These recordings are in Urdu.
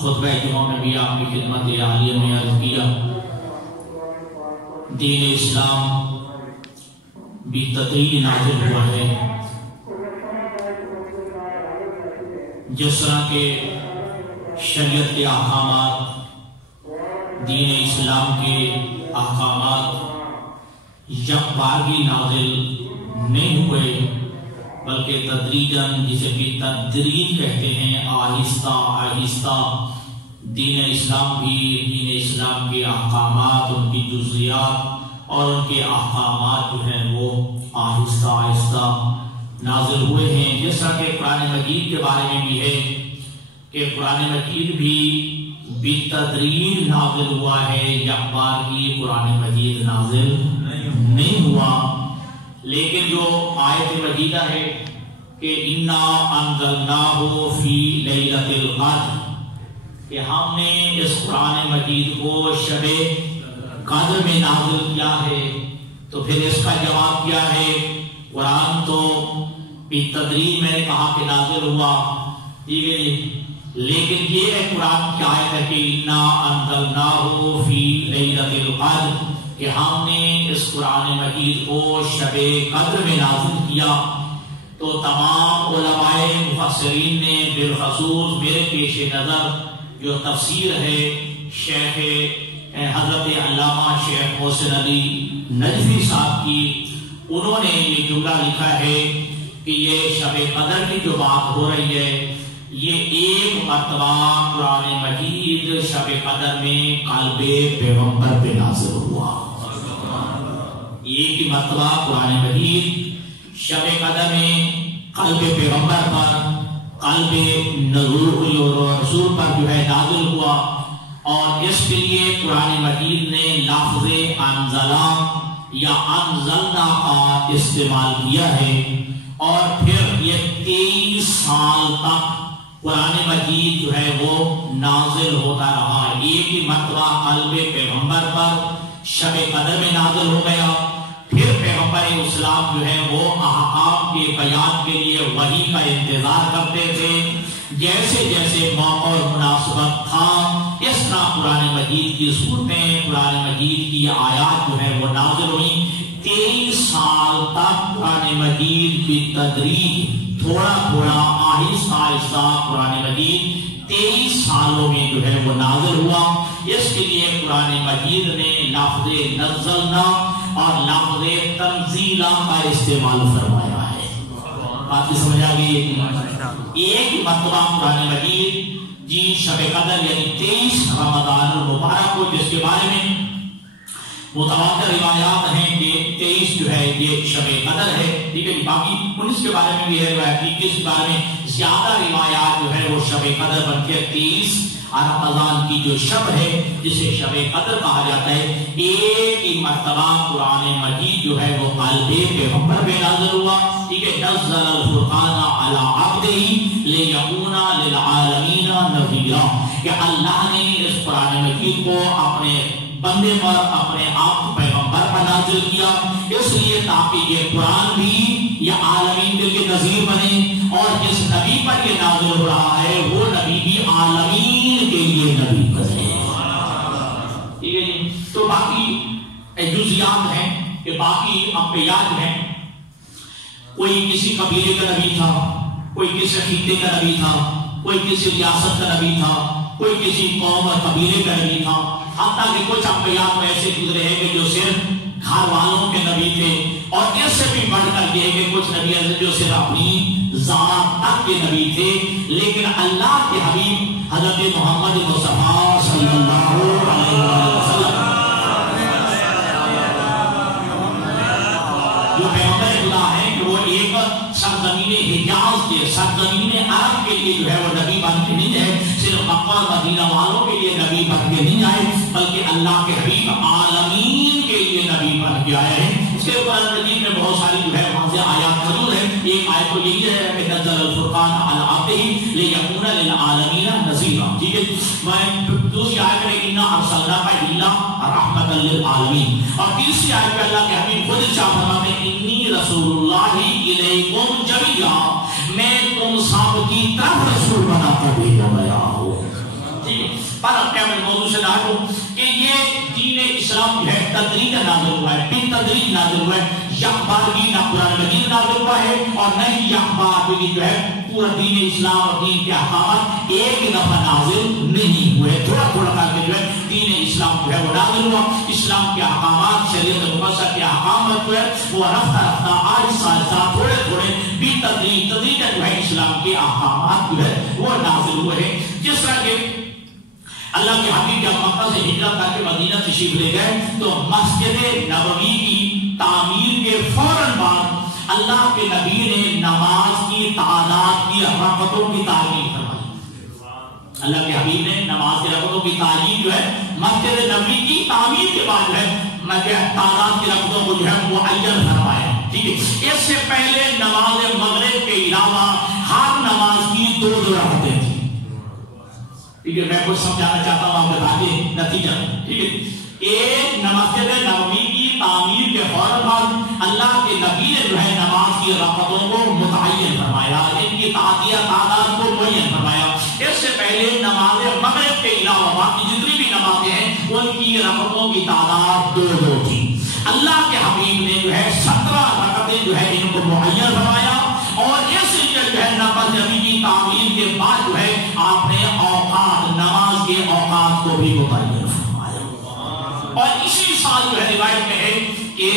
خطبہ جمعہ میں بھی آپ کی خدمت عالیہ میں عرض کیا، دین اسلام بھی تدریج نازل ہوا ہے۔ جس طرح کے شریعت کے احکامات، دین اسلام کے احکامات یک بارگی نازل نہیں ہوئے، بلکہ تدریجاً، جسے کہ تدریج کہتے ہیں، آہستہ آہستہ دین اسلام بھی، دین اسلام کے احکامات، ان کی جزیات اور ان کے احکامات جو ہیں وہ آہستہ آہستہ نازل ہوئے ہیں۔ جس طرح کہ قرآن مجید کے بارے میں بھی ہے کہ قرآن مجید بھی بالتدریج نازل ہوا ہے، یک بار کی قرآن مجید نازل نہیں ہوا۔ لیکن جو آیت مجیدہ ہے کہ اِنَّا أَنزَلْنَاهُ فِي لَيْلَةِ الْقَدْرِ، کہ ہم نے اس قرآن مجید کو شب قدر میں نازل کیا ہے، تو پھر اس کا جواب کیا ہے؟ قرآن تو بالتدریج میں نے کہا کہ نازل ہوا، ٹھیک ہے جی، لیکن یہ ہے قرآن کی آیت ہے کہ اِنَّا أَنزَلْنَاهُ فِي لَيْلَةِ الْقَدْرِ، کہ ہم نے اس قرآن مجید کو شب قدر میں نازل کیا۔ تو تمام علماء مفسرین نے، بالخصوص میرے پیش نظر جو تفسیر ہے شیخ حضرت علامہ شیخ محسن علی نجفی صاحب کی، انہوں نے یہ جملہ لکھا ہے کہ یہ شب قدر کی جو بات ہو رہی ہے، یہ ایک مرتبہ قرآن مجید شب قدر میں قلب پیغمبر پہ نازل ہوا۔ ایک ہی مرتبہ قرآن مجید شب قدر میں قلب پیغمبر پر، قلب رسول پر جو ہے نازل ہوا، اور اس کے لیے قرآن مجید نے لفظ انزلہ یا انزلنا کا استعمال کیا ہے، اور پھر یہ 23 سال تک قرآن مجید جو ہے وہ نازل ہوتا رہا۔ ایک ہی مرتبہ قلب پیغمبر پر شب قدر میں نازل ہو گیا، پھر پیغمبر اسلام جو ہے وہ احکام کے بیان کے لیے وحی کا انتظار کرتے تھے۔ جیسے جیسے موقع اور مناسبت تھا، اس طرح قرآن مجید کی صورتیں، قرآن مجید کی آیات جو ہے وہ نازل ہوئی۔ 23 سال تک قرآن مجید کی تدریج، تھوڑا تھوڑا آہستہ آہستہ قرآن مجید 23 سالوں میں جو ہے وہ نازل ہوا۔ اس کے لیے قرآن مجید نے لفظ نزلنا اور لفظ تنزیلا کا استعمال فرمایا ہے۔ بات سمجھ آ گئی؟ ایک مرتبہ قرآن مجید جی شب قدر یعنی 23 رمضان المبارک کو، جس کے بارے میں متواتر روایات ہیں کہ 23 جو ہے یہ شب قدر ہے، ٹھیک ہے، باقی 19 کے بارے میں بھی ہے، 21 کے بارے میں زیادہ روایات جو ہے وہ شب قدر بلکہ 23 رمضان کی جو شب ہے جسے شب قدر کہا جاتا ہے، ایک ہی مرتبہ قرآن مجید جو ہے وہ قلب پیغمبر پہ نازل ہوا، ٹھیک ہے۔ نزل الفرقان علی عبدہ لیکون للعالمین نذیرا، کہ اللہ نے اس قرآن مجید کو اپنے بندے پر، اپنے آپ پیغمبر پر نازل کیا، اس لیے تاکہ یہ قرآن بھی یہ عالمین کے لیے نذیر بنے، اور جس نبی پر یہ نازل ہو رہا ہے وہ نبی بھی عالمین کے لیے نبی بنے، ٹھیک ہے جی۔ تو باقی جزیات ہیں کہ باقی انبیاء ہیں، کوئی کسی قبیلے کا نبی تھا، کوئی کسی خطے کا نبی تھا، کوئی کسی ریاست کا نبی تھا، کوئی کسی قوم اور قبیلے کا نبی تھا، حتیٰ کہ کچھ انبیاء تو ایسے گزرے ہیں کہ جو صرف گھر والوں کے نبی تھے، اور اس سے بھی بڑھ کر یہ کہ کچھ نبی جو صرف اپنی ذات تک کے نبی تھے، لیکن اللہ کے حبیب حضرت محمد مصطفیٰ صلی اللہ علیہ وسلم جو پیغمبر خدا ہیں کہ وہ ایک سرزمین حجاز کے، سرزمین عرب کے لیے جو ہے وہ نبی بن کے نہیں ہے، صرف مکہ اور مدینہ والوں کے لیے نبی بن کے نہیں آئے، بلکہ اللہ کے حبیب عالمین کے لیے نبی بن کے آئے ہیں۔ اس کے قرآن مجید میں بہت ساری جو ہے واضح آیات موجود ہیں۔ ایک آیت تو یہی ہے کہ نزل الفرقان علی عبدہ لیکون للعالمین نذیرا، ٹھیک ہے۔ میں دوسری آیت میں انا ارسلناک الا رحمۃ للعالمین، اور تیسری آیت میں اللہ کے حبیب خود ارشاد فرماتے ہیں انی رسول اللہ الیکم جمیعا، میں تم سب کی طرف رسول بنا کر بھیجا گیا ہوں۔ ٹھیک ہے، پر اپنے موضوع سے نہ ہٹوں کہ یہ دین اسلام جو ہے تدریج نازل ہوا ہے، بن تدریج نازل ہوا ہے، یک بار بھی نہ قرآن مجید نازل ہوا ہے اور نہ ہی یک بار بھی جو ہے پورا دین اسلام اور دین کے احکامات ایک دفعہ نازل نہیں ہوئے، تھوڑا تھوڑا کر کے جو ہے دین اسلام جو ہے وہ نازل ہوا۔ اسلام کے احکامات، شریعت مقدسہ کے احکامات جو ہے وہ رفتہ رفتہ آہستہ آہستہ تھوڑے تھوڑے بھی تدریج جو ہے اسلام کے احکامات جو ہے وہ نازل ہوئے ہیں۔ جس طرح کہ اللہ کے حبیب جب مکہ سے ہجرت کر کے مدینہ تشریف لے گئے تو مسجد نبوی کی تعمیر کے فوراً بعد اللہ کے نبی نے نماز کی تعداد کی رکعتوں کی تعلیم فرمائی۔ اللہ کے حبیب نے نماز کی رکعتوں کی تعلیم جو ہے مسجد نبوی کی تعمیر کے بعد جو ہے تعداد کی رکعتوں کو جو ہے معین فرمایا، ٹھیک ہے۔ اس سے پہلے نماز مغرب کے علاوہ ہر نماز کی 2 رکعتیں تھیں، ٹھیک ہے۔ میں کچھ سمجھانا چاہتا ہوں آپ بتا کے نتیجہ، ٹھیک ہے۔ ایک مسجد نبوی کی تعمیر کے فوراً بعد اللہ کے نبی نے جو ہے نماز کی رکعتوں کو متعین فرمایا، ان کی تعداد کو معین فرمایا۔ اس سے پہلے نماز مغرب کے علاوہ باقی جتنی بھی نمازیں ہیں ان کی رکعتوں کی تعداد 2 تھی۔ اللہ کے حبیب نے جو ہے 17 رکعتیں جو ہے ان کو معین فرمایا اور اس لیے جو ہے نماز نبی کی تعمیر کے بعد جو ہے آپ نے اوقات، نماز کے اوقات کو بھی متعین فرمایا۔ اور اسی سال جو ہے روایت میں ہے کہ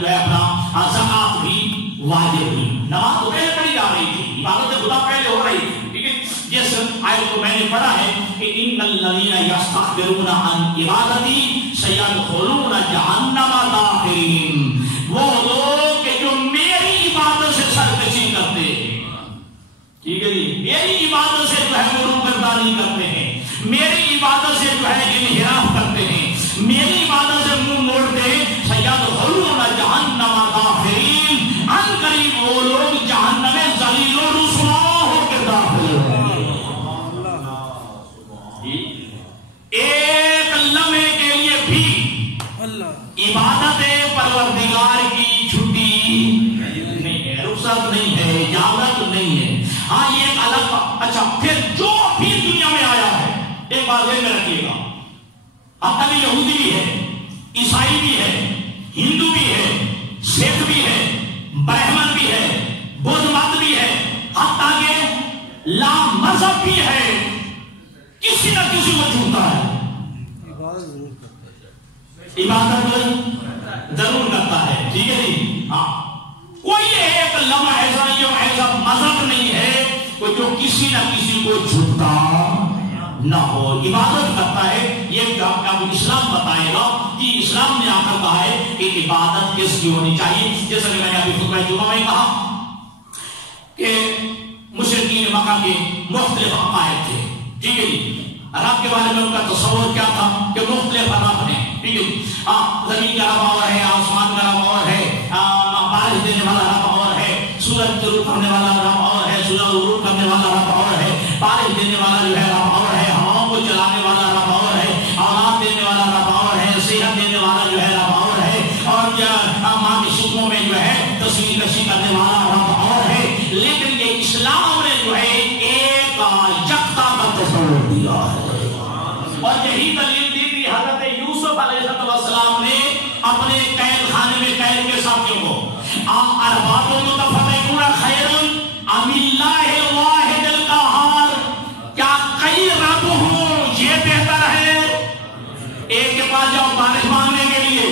جو ہے اپنا زکات بھی واجب ہوئی، نماز تو پہلے پڑھی جا رہی تھی، عبادت خدا پہلے ہو رہی تھی، ٹھیک ہے۔ جس آیت کو میں نے پڑھا ہے کہ ان الذین یستکبرون عن عبادتی سیدخلون جہنم داخرین، وہ لوگ کہ جو میری عبادت سے سرکشی کرتے ہیں، ٹھیک ہے جی، میری عبادت سے جو ہے وہ روگردانی کرتے ہیں، میری عبادت سے جو ہے انحراف کرتے ہیں، میری عبادت سے منہ موڑتے ہیں، سیدخلون جہنم داخرین، ان قریب وہ لوگ جہنم ذلیل و رسوا ہو کے داخل ہوں گے۔ ایک لمحے کے لیے بھی عبادت پروردگار کی چھٹی نہیں ہے، رخصت نہیں ہے، اجازت نہیں ہے۔ ہاں یہ ایک الگ، اچھا پھر جو بھی دنیا میں آیا ہے ایک بات ذہن میں رکھیے گا، اب تک یہودی بھی ہے، عیسائی بھی ہے، ہندو بھی ہے، سکھ بھی ہے، برہمن بھی ہے، بدھ مت بھی ہے، حتیٰ کہ لا مذہب بھی ہے، کسی نہ کسی کو جھوٹا ہے، عبادت ضرور کرتا ہے، ٹھیک ہے جی۔ ہاں کوئی ایک لمحہ ایسا نہیں ہو، ایسا مذہب نہیں ہے کوئی جو کسی نہ کسی کو جھوٹا نہ ہو، عبادت کرتا ہے۔ یہ آپ کو اسلام بتائے گا کہ اسلام نے آ کر کہا ہے کہ عبادت کس کی ہونی چاہیے۔ جیسا کہ میں نے ابھی خطبہ جمعہ میں کہا کہ مشرکین مکہ کے مختلف عقائد تھے، ٹھیک ہے جی۔ رب کے بارے میں ان کا تصور کیا تھا کہ مختلف رب ہیں، ٹھیک ہے، زمین کا رب اور ہے، آسمان کا رب اور ہے، بارش دینے والا رب اور ہے، سورج طلوع کرنے والا رب اور ہے، سورج غروب کرنے والا رب اور ہے، بارش دینے والا جو ہے رب اور ہے، ہواؤں کو چلانے والا رب اور ہے، اولاد دینے والا رب اور ہے، صحت دینے والا جو ہے رب اور ہے، اور ماں کے شکموں میں جو ہے تصویر کشی کرنے والا رب اور ہے۔ لیکن یہ اسلام نے جو ہے ایک یکتا کا تصور دیا ہے، اور یہی دلیل دی تھی حضرت یوسف علیہ السلام نے اپنے قید خانے میں قید کے ساتھیوں کو، ارباب متفرقون خیر ام اللہ الواحد القہار، کیا کئی رب ہوں یہ بہتر ہے؟ ایک کے پاس جاؤ بارش مانگنے کے لیے،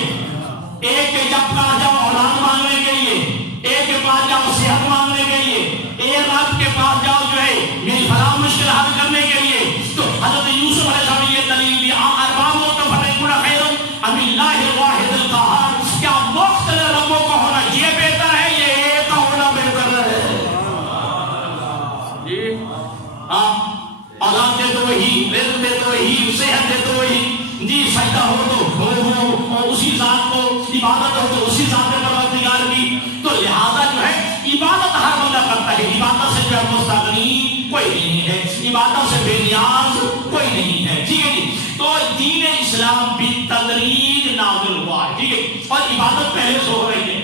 ایک کے جب پاس جاؤ اولاد مانگنے کے لیے، ایک کے پاس جاؤ صحت مانگنے کے لیے، ایک رب کے پاس جاؤ جو ہے میری فلاں مشکل حل کرنے کے لیے۔ تو حضرت یوسف علیہ السلام نے یہ دلیل دی، ارباب متفرقون خیر ام اللہ الواحد القہار، کیا مختلف ربوں کا ہونا یہ بہتر ہے، یہ ایک کا ہونا بہتر ہے؟ جی اولاد دے تو وہی، رزق دے تو وہی، صحت دے تو وہی، جی سجدہ ہو تو اسی ذات کو، عبادت ہو تو اسی ذات پروردگار کی۔ تو لہذا جو ہے عبادت ہر بندہ کرتا ہے، عبادت سے جو ہے مستغنی کوئی نہیں ہے، عبادت سے بے نیاز کوئی نہیں ہے، ٹھیک ہے جی۔ تو دین اسلام بھی تدریج نازل ہوا ہے، ٹھیک ہے، اور عبادت پہلے سے ہو رہی ہے۔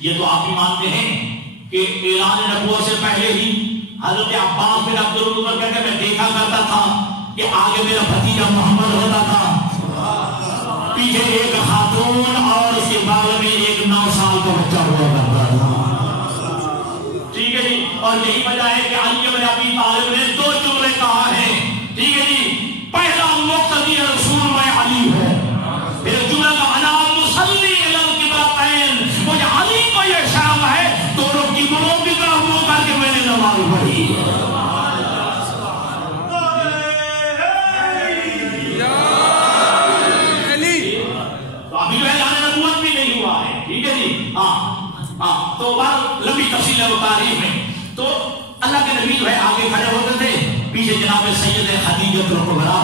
یہ تو آپ بھی مانتے ہیں کہ اعلان نبوت سے پہلے ہی حضرت عباس بن عبد المطلب کہتے ہیں میں دیکھا کرتا تھا کہ آگے میرا بھتیجا محمد ہوتا تھا، پیچھے ایک خاتون اور اس کے بغل میں ایک 9 سال کا بچہ ہوا کرتا تھا، ٹھیک ہے جی۔ اور یہی وجہ ہے کہ علی بن ابی طالب نے 2 جملے کہا ہے، ٹھیک ہے جی، پہلا مقتدی رسول میں علی ہے، پھر جملہ کا انا مصلی الی القبلتین، مجھے علی کو یہ شرم ہے دونوں قبلوں کی طرف منہ کر کے میں نے نماز پڑھی ہے۔ تو بات لمبی تفصیل ہے وہ تاریخ میں، تو اللہ کے نبی جو ہے آگے کھڑے ہوتے تھے، پیچھے جناب سید خدیجہ الکبریٰ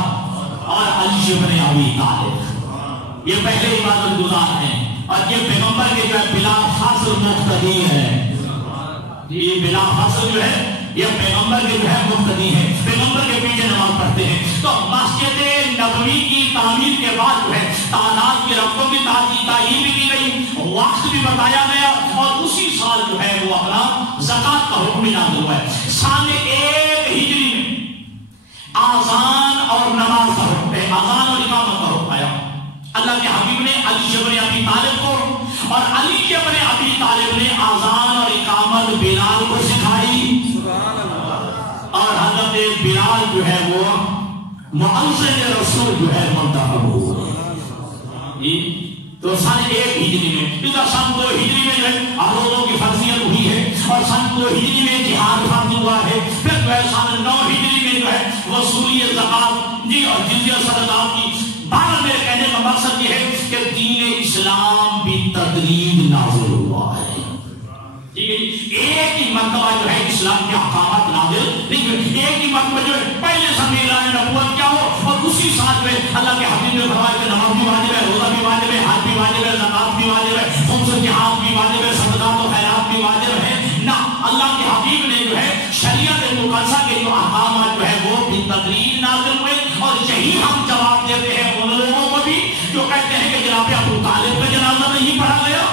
اور علی بن ابی طالب، یہ پہلے عبادت گزار ہیں اور یہ پیغمبر کے جو ہے بلا فاصل مقتدی ہے، یہ بلا فاصل جو ہے یہ پیغمبر کے جو ہے مقتدی ہیں، پیغمبر کے پیچھے نماز پڑھتے ہیں۔ تو مسجد نبوی کی تعمیر کے بعد جو ہے تعداد کے رقموں کی تعیین بھی کی گئی، وقت بھی بتایا گیا، اور اسی سال جو ہے وہ اپنا زکوٰۃ کا حکم نازل ہوا ہے۔ سال 1 ہجری میں آذان اور نماز کا حکم ہے، آذان اور اقامت کا حکم آیا۔ اللہ کے حبیب نے علی بن ابی طالب کو اور علی بن ابی طالب نے آذان اور اقامت بلال کو سکھائی، اور حضرت بلال جو ہے وہ مؤذن رسول جو ہے منتخب ہوا۔ تو سن 1 ہجری میں، ادھر سن 2 ہجری میں جو ہے روزوں کی فرضیت ہوئی ہے، اور سن 2 ہجری میں جہاد فرض ہوا ہے، پھر جو ہے سن 9 ہجری میں جو ہے وصولی زکوٰۃ جی اور جزیہ صدقات کی۔ بہرحال میرے کہنے کا مقصد یہ ہے کہ دین اسلام بھی تدریج نازل ہوا ہے، ایک ہی مرتبہ جو ہے اسلام کے احکامات نازل نہیں ہوئے، ایک ہی مرتبہ جو ہے پہلے سن اعلان نبوت کیا ہو، اور اسی ساتھ میں اللہ کے حبیب نے فرمایا کہ نماز بھی واجب ہے، روزہ بھی واجب ہے، حج بھی واجب ہے، زکوٰۃ بھی واجب ہے، خمس جہاد بھی واجب ہے، صدقات و خیرات بھی واجب ہے۔ نہ، اللہ کے حبیب نے جو ہے شریعت مقدسہ کے جو احکامات جو ہے وہ بھی تدریج نازل ہوئے، اور یہی ہم جواب دیتے ہیں ان لوگوں کو بھی جو کہتے ہیں کہ جناب ابو طالب کا جنازہ نہیں پڑھا گیا،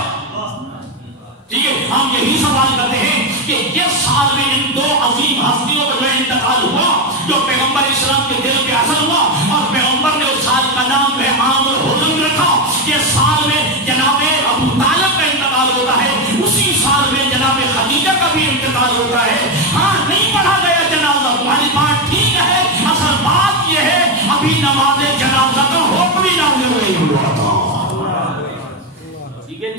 ٹھیک ہے۔ ہم یہی سوال کرتے ہیں کہ جس سال میں ان 2 عظیم ہستیوں کا جو انتقال ہوا، جو پیغمبر اسلام کے دل پہ اثر ہوا، اور پیغمبر نے اس سال کا نام ہے عام الحزن رکھا، کہ سال میں جناب ابو طالب کا انتقال ہوتا ہے، اسی سال میں جناب خدیجہ کا بھی انتقال ہوتا ہے۔ ہاں، نہیں پڑھا گیا جنازہ، تمہاری بات ٹھیک ہے، اصل بات یہ ہے ابھی نماز جنازہ کا حکم بھی نازل نہیں ہوا تھا، ٹھیک ہے۔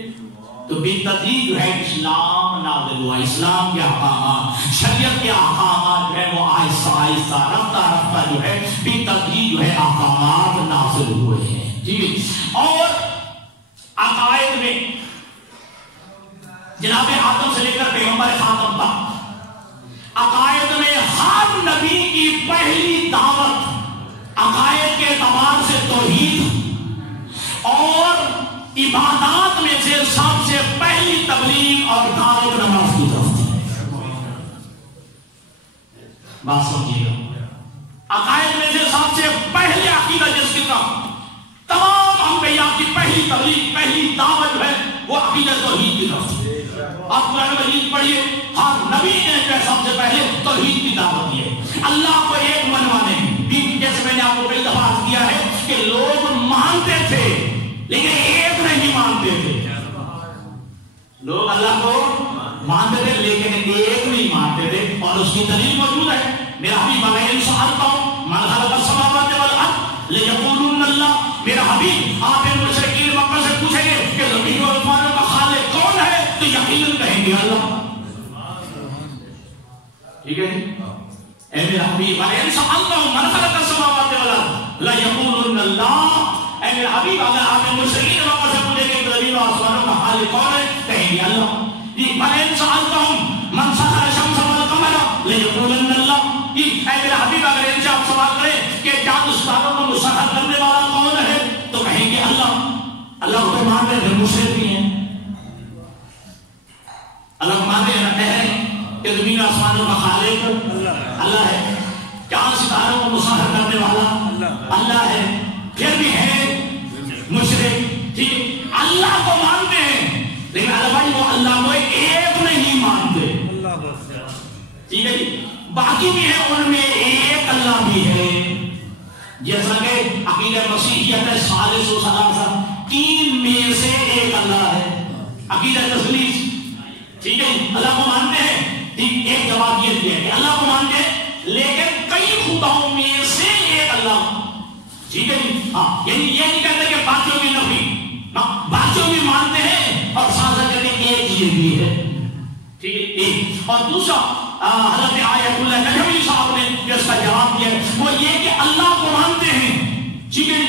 تو بالتدریج جو ہے اسلام نازل ہوا، اسلام کے احکامات، شریعت کے احکامات جو ہے وہ آہستہ آہستہ رفتہ رفتہ جو ہے بالتدریج جو ہے احکامات نازل ہوئے ہیں، ٹھیک ہے۔ اور عقائد میں جناب آدم سے لے کر پیغمبر خاتم تک، عقائد میں ہر نبی کی پہلی دعوت عقائد کے اعتبار سے توحید، اور عبادات میں سے سب سے پہلی تبلیغ اور دعوت نماز کی طرف تھی۔ بات سمجھیے گا، عقائد میں سے سب سے پہلے عقیدہ جس کی طرف تمام انبیاء کی پہلی تبلیغ، پہلی دعوت جو ہے وہ عقیدہ توحید کی طرف تھی۔ آپ قرآن مجید پڑھیے، ہر نبی نے جو ہے سب سے پہلے توحید کی دعوت دی ہے، اللہ کو ایک منوانے کی۔ جیسے میں نے آپ کو کئی دفعہ عرض کیا ہے کہ لوگ مانتے تھے لیکن ایک نہیں مانتے تھے، لوگ اللہ کو مانتے تھے لیکن ایک نہیں مانتے تھے، اور اس کی دلیل موجود ہے۔ میرا حبیب ان سألتہم من خلق السماوات والارض لیقولن اللہ، میرا حبیب آپ ان مشرکین مکہ سے پوچھیں گے کہ زمین و آسمانوں کا خالق کون ہے، تو یقیناً کہیں گے اللہ، ٹھیک ہے۔ اے میرا حبیب ان سألتہم من خلق السماوات والارض لیقولن اللہ، اے میرا حبیب اگر آپ مشرکین مکہ سے پوچھیں گے کہ زمین و آسمانوں کا خالق کون ہے، کہیں گے اللہ۔ ان سألتہم من سخر الشمس والقمر لیقولن اللہ، اے میرا حبیب اگر ان سے آپ سوال کریں کہ چاند ستاروں کو مسخر کرنے والا کون ہے، تو کہیں گے اللہ۔ اللہ کو مانتے ہیں، مشرک بھی ہیں، اللہ کو مانتے ہیں، کہہ رہے ہیں کہ زمین آسمانوں کا خالق اللہ ہے، چاند ستاروں کو مسخر کرنے والا اللہ ہے، پھر بھی ہے مشرک، ٹھیک۔ اللہ کو مانتے ہیں لیکن اللہ بھائی وہ اللہ کو ایک نہیں مانتے، ٹھیک ہے جی۔ باقی بھی ہیں ان میں ایک اللہ بھی ہے. جیسا کہ عقیدہ مسیحیت ہے ثالث و ثلاثہ، تین میں سے ایک اللہ ہے. عقیدہ تثلیث، ٹھیک ہے، اللہ کو مانتے ہیں، ٹھیک. ایک جواب یہ دیا کہ اللہ کو مانتے ہیں لیکن کئی خداؤں میں سے ایک اللہ، ٹھیک ہے جی. ہاں، یعنی یہ نہیں کہتے کہ باقیوں کی نفی، باقیوں بھی مانتے ہیں اور ساتھ ساتھ کہتے ہیں ایک چیز بھی ہے، ٹھیک ہے. ایک اور دوسرا حضرت آیت اللہ نجمی صاحب نے جو اس کا جواب دیا وہ یہ کہ اللہ کو مانتے ہیں، ٹھیک ہے،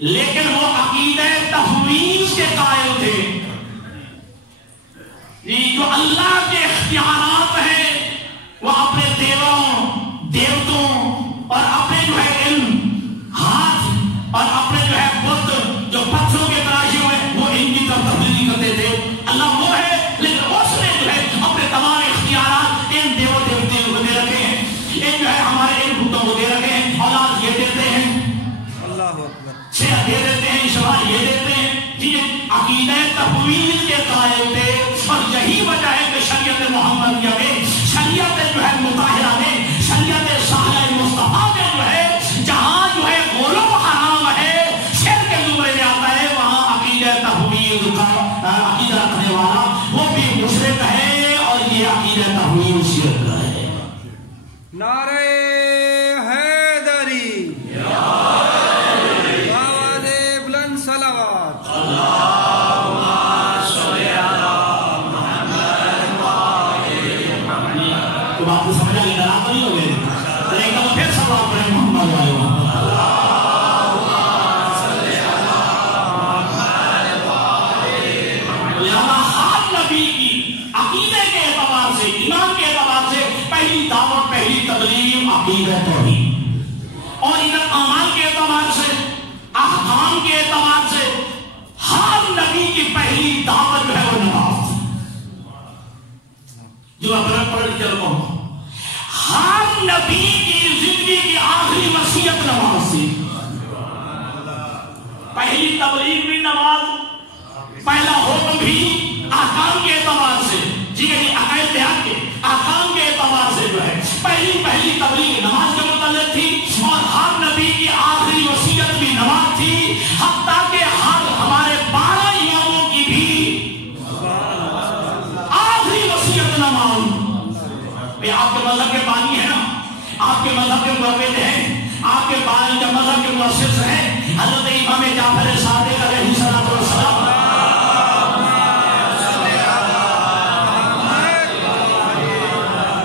لیکن وہ عقیدہ تفویض کے قائل تھے. جو اللہ کے اختیارات ہیں وہ اپنے دیووں دیوتوں اور اپنے جو ہے علم ہاتھ اور اپنے جو ہے بت جو پتھروں کے تراشے ہوئے وہ ان کی طرف تبدیلی کرتے تھے. اللہ وہ ہے لیکن اس نے جو ہے اپنے تمام اختیارات ان دیو دیوتوں کو دے رکھے ہیں، ان جو ہے ہمارے ان بتوں کو دے رکھے ہیں. اولاد یہ دیتے ہیں، اللہ اکبر، صحت یہ دیتے ہیں، شفا یہ دیتے ہیں. ٹھیک، عقیدہ تفویض کے قائل تھے. اور یہی وجہ ہے کہ شریعت محمدیہ میں، شریعت جو ہے مطہرہ میں، شریعت صالح مصطفیٰ میں جو ہے جہاں جو ہے غلو حرام ہے، شرک کے زمرے میں آتا ہے، وہاں عقیدہ تفویض کا عقیدہ رکھنے والا وہ بھی مشرک ہے اور یہ عقیدہ تفویض شرک ہے. نعرہ حیدری، آواز بلند صلوات. تو آپ کو سمجھا کہ ڈرا نہیں ہو گئے، ایک دم پھر سوال پڑھیں محمد والے لہذا ہر نبی کی عقیدے کے اعتبار سے، ایمان کے اعتبار سے پہلی دعوت، پہلی تبلیغ عقیدہ توحید، اور ادھر اعمال کے اعتبار سے، احکام کے اعتبار سے ہر نبی کی پہلی دعوت جو ہے وہ نماز. جو اب پڑھ کر کہوں ہر نبی کی زندگی کی آخری وصیت نماز تھی. پہلی تبلیغ بھی نماز، پہلا حکم بھی احکام کے اعتبار سے، ٹھیک ہے، عقائد دیہات کے احکام کے اعتبار سے جو ہے پہلی تبلیغ نماز کے متعلق تھی. اور ہر نبی کی آخری وصیت بھی نماز تھی، حتیٰ کہ ہمارے 12 اماموں کی بھی آخری وصیت نماز. آپ کے مذہب کے بانی ہیں نا، آپ کے مذہب کے مروید ہیں، آپ کے مذہب کے مؤسس ہیں حضرت امام جعفر صادق علیہ السلام.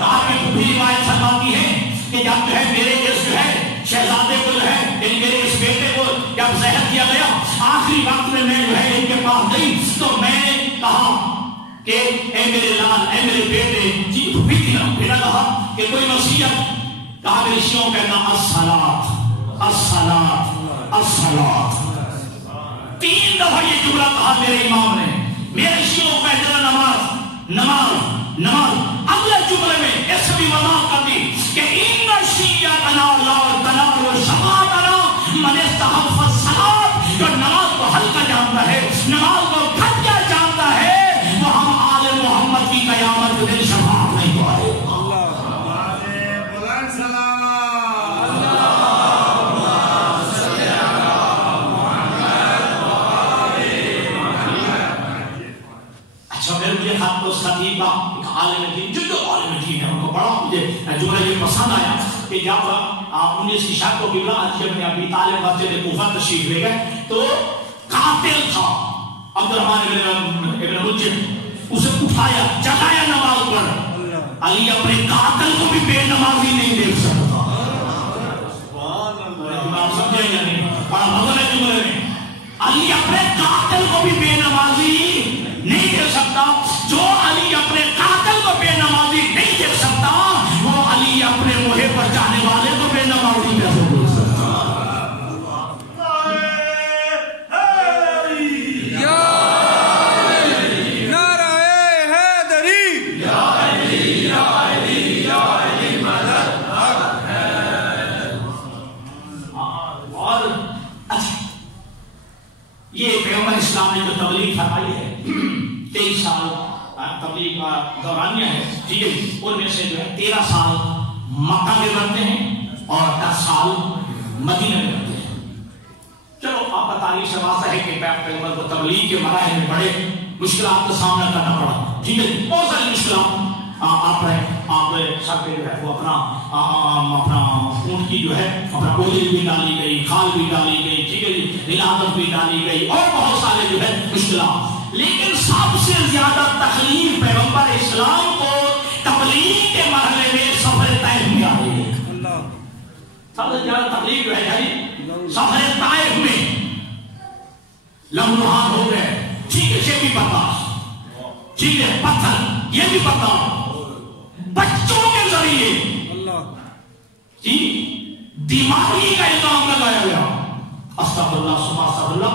آپ کی بھی روایت فرماتی ہے کہ جب جو ہے میرے جو ہے شہزادے کو جو ہے میرے اس بیٹے کو جب زہر دیا گیا، آخری وقت میں جو ہے ان کے پاس گئی تو میں نے کہا کہ اے میرے لال، اے میرے بیٹے، جی بھی دیا. میرا کہا کہ کوئی وصیت؟ کہا میرے شیعوں کہنا الصلاۃ الصلاۃ الصلاۃ. 3 دفعہ یہ جملہ کہا میرے امام نے. میرے شیعوں کہتے ہیں نماز نماز نماز. اگلے جملے میں اس بھی وضاحت کر دی کہ ان شیعتنا لا تنال شفاعتنا من استحب الصلاۃ. جو نماز کو ہلکا جانتا ہے، نماز کو گھٹیا جانتا ہے، وہ ہم آل محمد کی قیامت کے دن شفاعت نہیں پائے. اچھا، پھر مجھے خط کو خطیبہ ایک عالم دین، جو عالم دین ہے، ان کو بڑا مجھے جملہ یہ پسند آیا کہ جب 19 شک کو قبلہ جب میں ابی طالب مسجد کوفہ تشریف لے گئے تو قاتل تھا عبد الرحمن ابن ملجم، اسے اٹھایا، جگایا نماز پڑھ. علی اپنے قاتل کو بھی بے نمازی نہیں دیکھ سکتا. آپ سمجھے یا نہیں؟ بڑا مزہ ہے جملے میں. علی اپنے قاتل کو بھی بے نمازی نہیں دیکھ سکتا. جو علی اپنے قاتل کو بے نمازی نہیں دیکھ سکتا، وہ علی اپنے موہے پر جانے والے کو بے نمازی کیسے دیکھ سکتا؟ یہ پیغمبر اسلام نے جو تبلیغ فرمائی ہے 23 سال تبلیغ کا دورانیہ ہے، ٹھیک ہے، ان میں سے جو ہے 13 سال مکہ میں رہتے ہیں اور 10 سال مدینہ میں رہتے ہیں. چلو آپ کا تاریخ سے واضح ہے کہ پیغمبر کو تبلیغ کے مراحل میں بڑے مشکلات کا سامنا کرنا پڑا. ٹھیک ہے، بہت ساری مشکلات آپ سب پہ جو ہے وہ اپنا اونٹ کی جو ہے اپنا اوزل بھی ڈالی گئی، کھال بھی ڈالی گئی، ٹھیک ہے جی، علاقت بھی ڈالی گئی اور بہت سارے جو ہے مشکلات. لیکن سب سے زیادہ تکلیف پیغمبر اسلام کو تبلیغ کے مرحلے میں سفر طائف میں آ رہی ہے. سب سے زیادہ تکلیف جو ہے سفر طائف میں لمحات ہو گئے. ٹھیک ہے، یہ بھی پتا، ٹھیک ہے، پتھر یہ بھی پتا، بچوں کے ذریعے جی دماغی کا الزام لگایا گیا. استغفر اللہ ثم استغفر اللہ.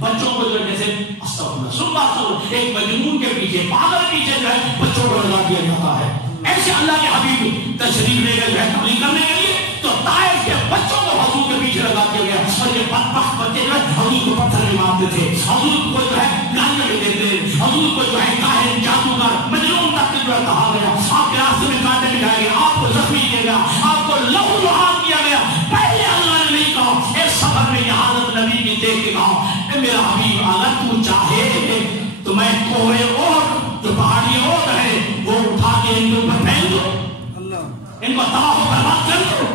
بچوں کو جو جیسے استغفر اللہ ثم استغفر اللہ، ایک مجنون کے پیچھے، پاگل کے پیچھے جو ہے بچوں کو لگا دیا جاتا ہے. ایسے اللہ کے حبیب تشریف لے گئے تبلیغ کرنے کے لیے تو طائف کے بچوں کو حضور کے پیچھے لگا دیا گیا. اور یہ بدبخت بچے جو ہے حضور کو پتھر بھی مارتے تھے، حضور کو جو ہے گالیاں بھی دیتے تھے، حضور کو جو ہے کاہن جادوگر مجنون تک جو ہے کہا گیا. آپ کے راستے میں کانٹے بٹھائے گئے، آپ کو زخمی کیا گیا، آپ کو لہو لہان کیا گیا. پہلے اللہ نے نہیں کہا، اس سفر میں یہ حالت نبی کی دیکھ کے کہا اے میرا حبیب اگر تو چاہے تو میں کوہ اور جو پہاڑی اور ہے وہ اٹھا کے ان کے اوپر پھینک دو، ان کو تباہ و برباد کر دو.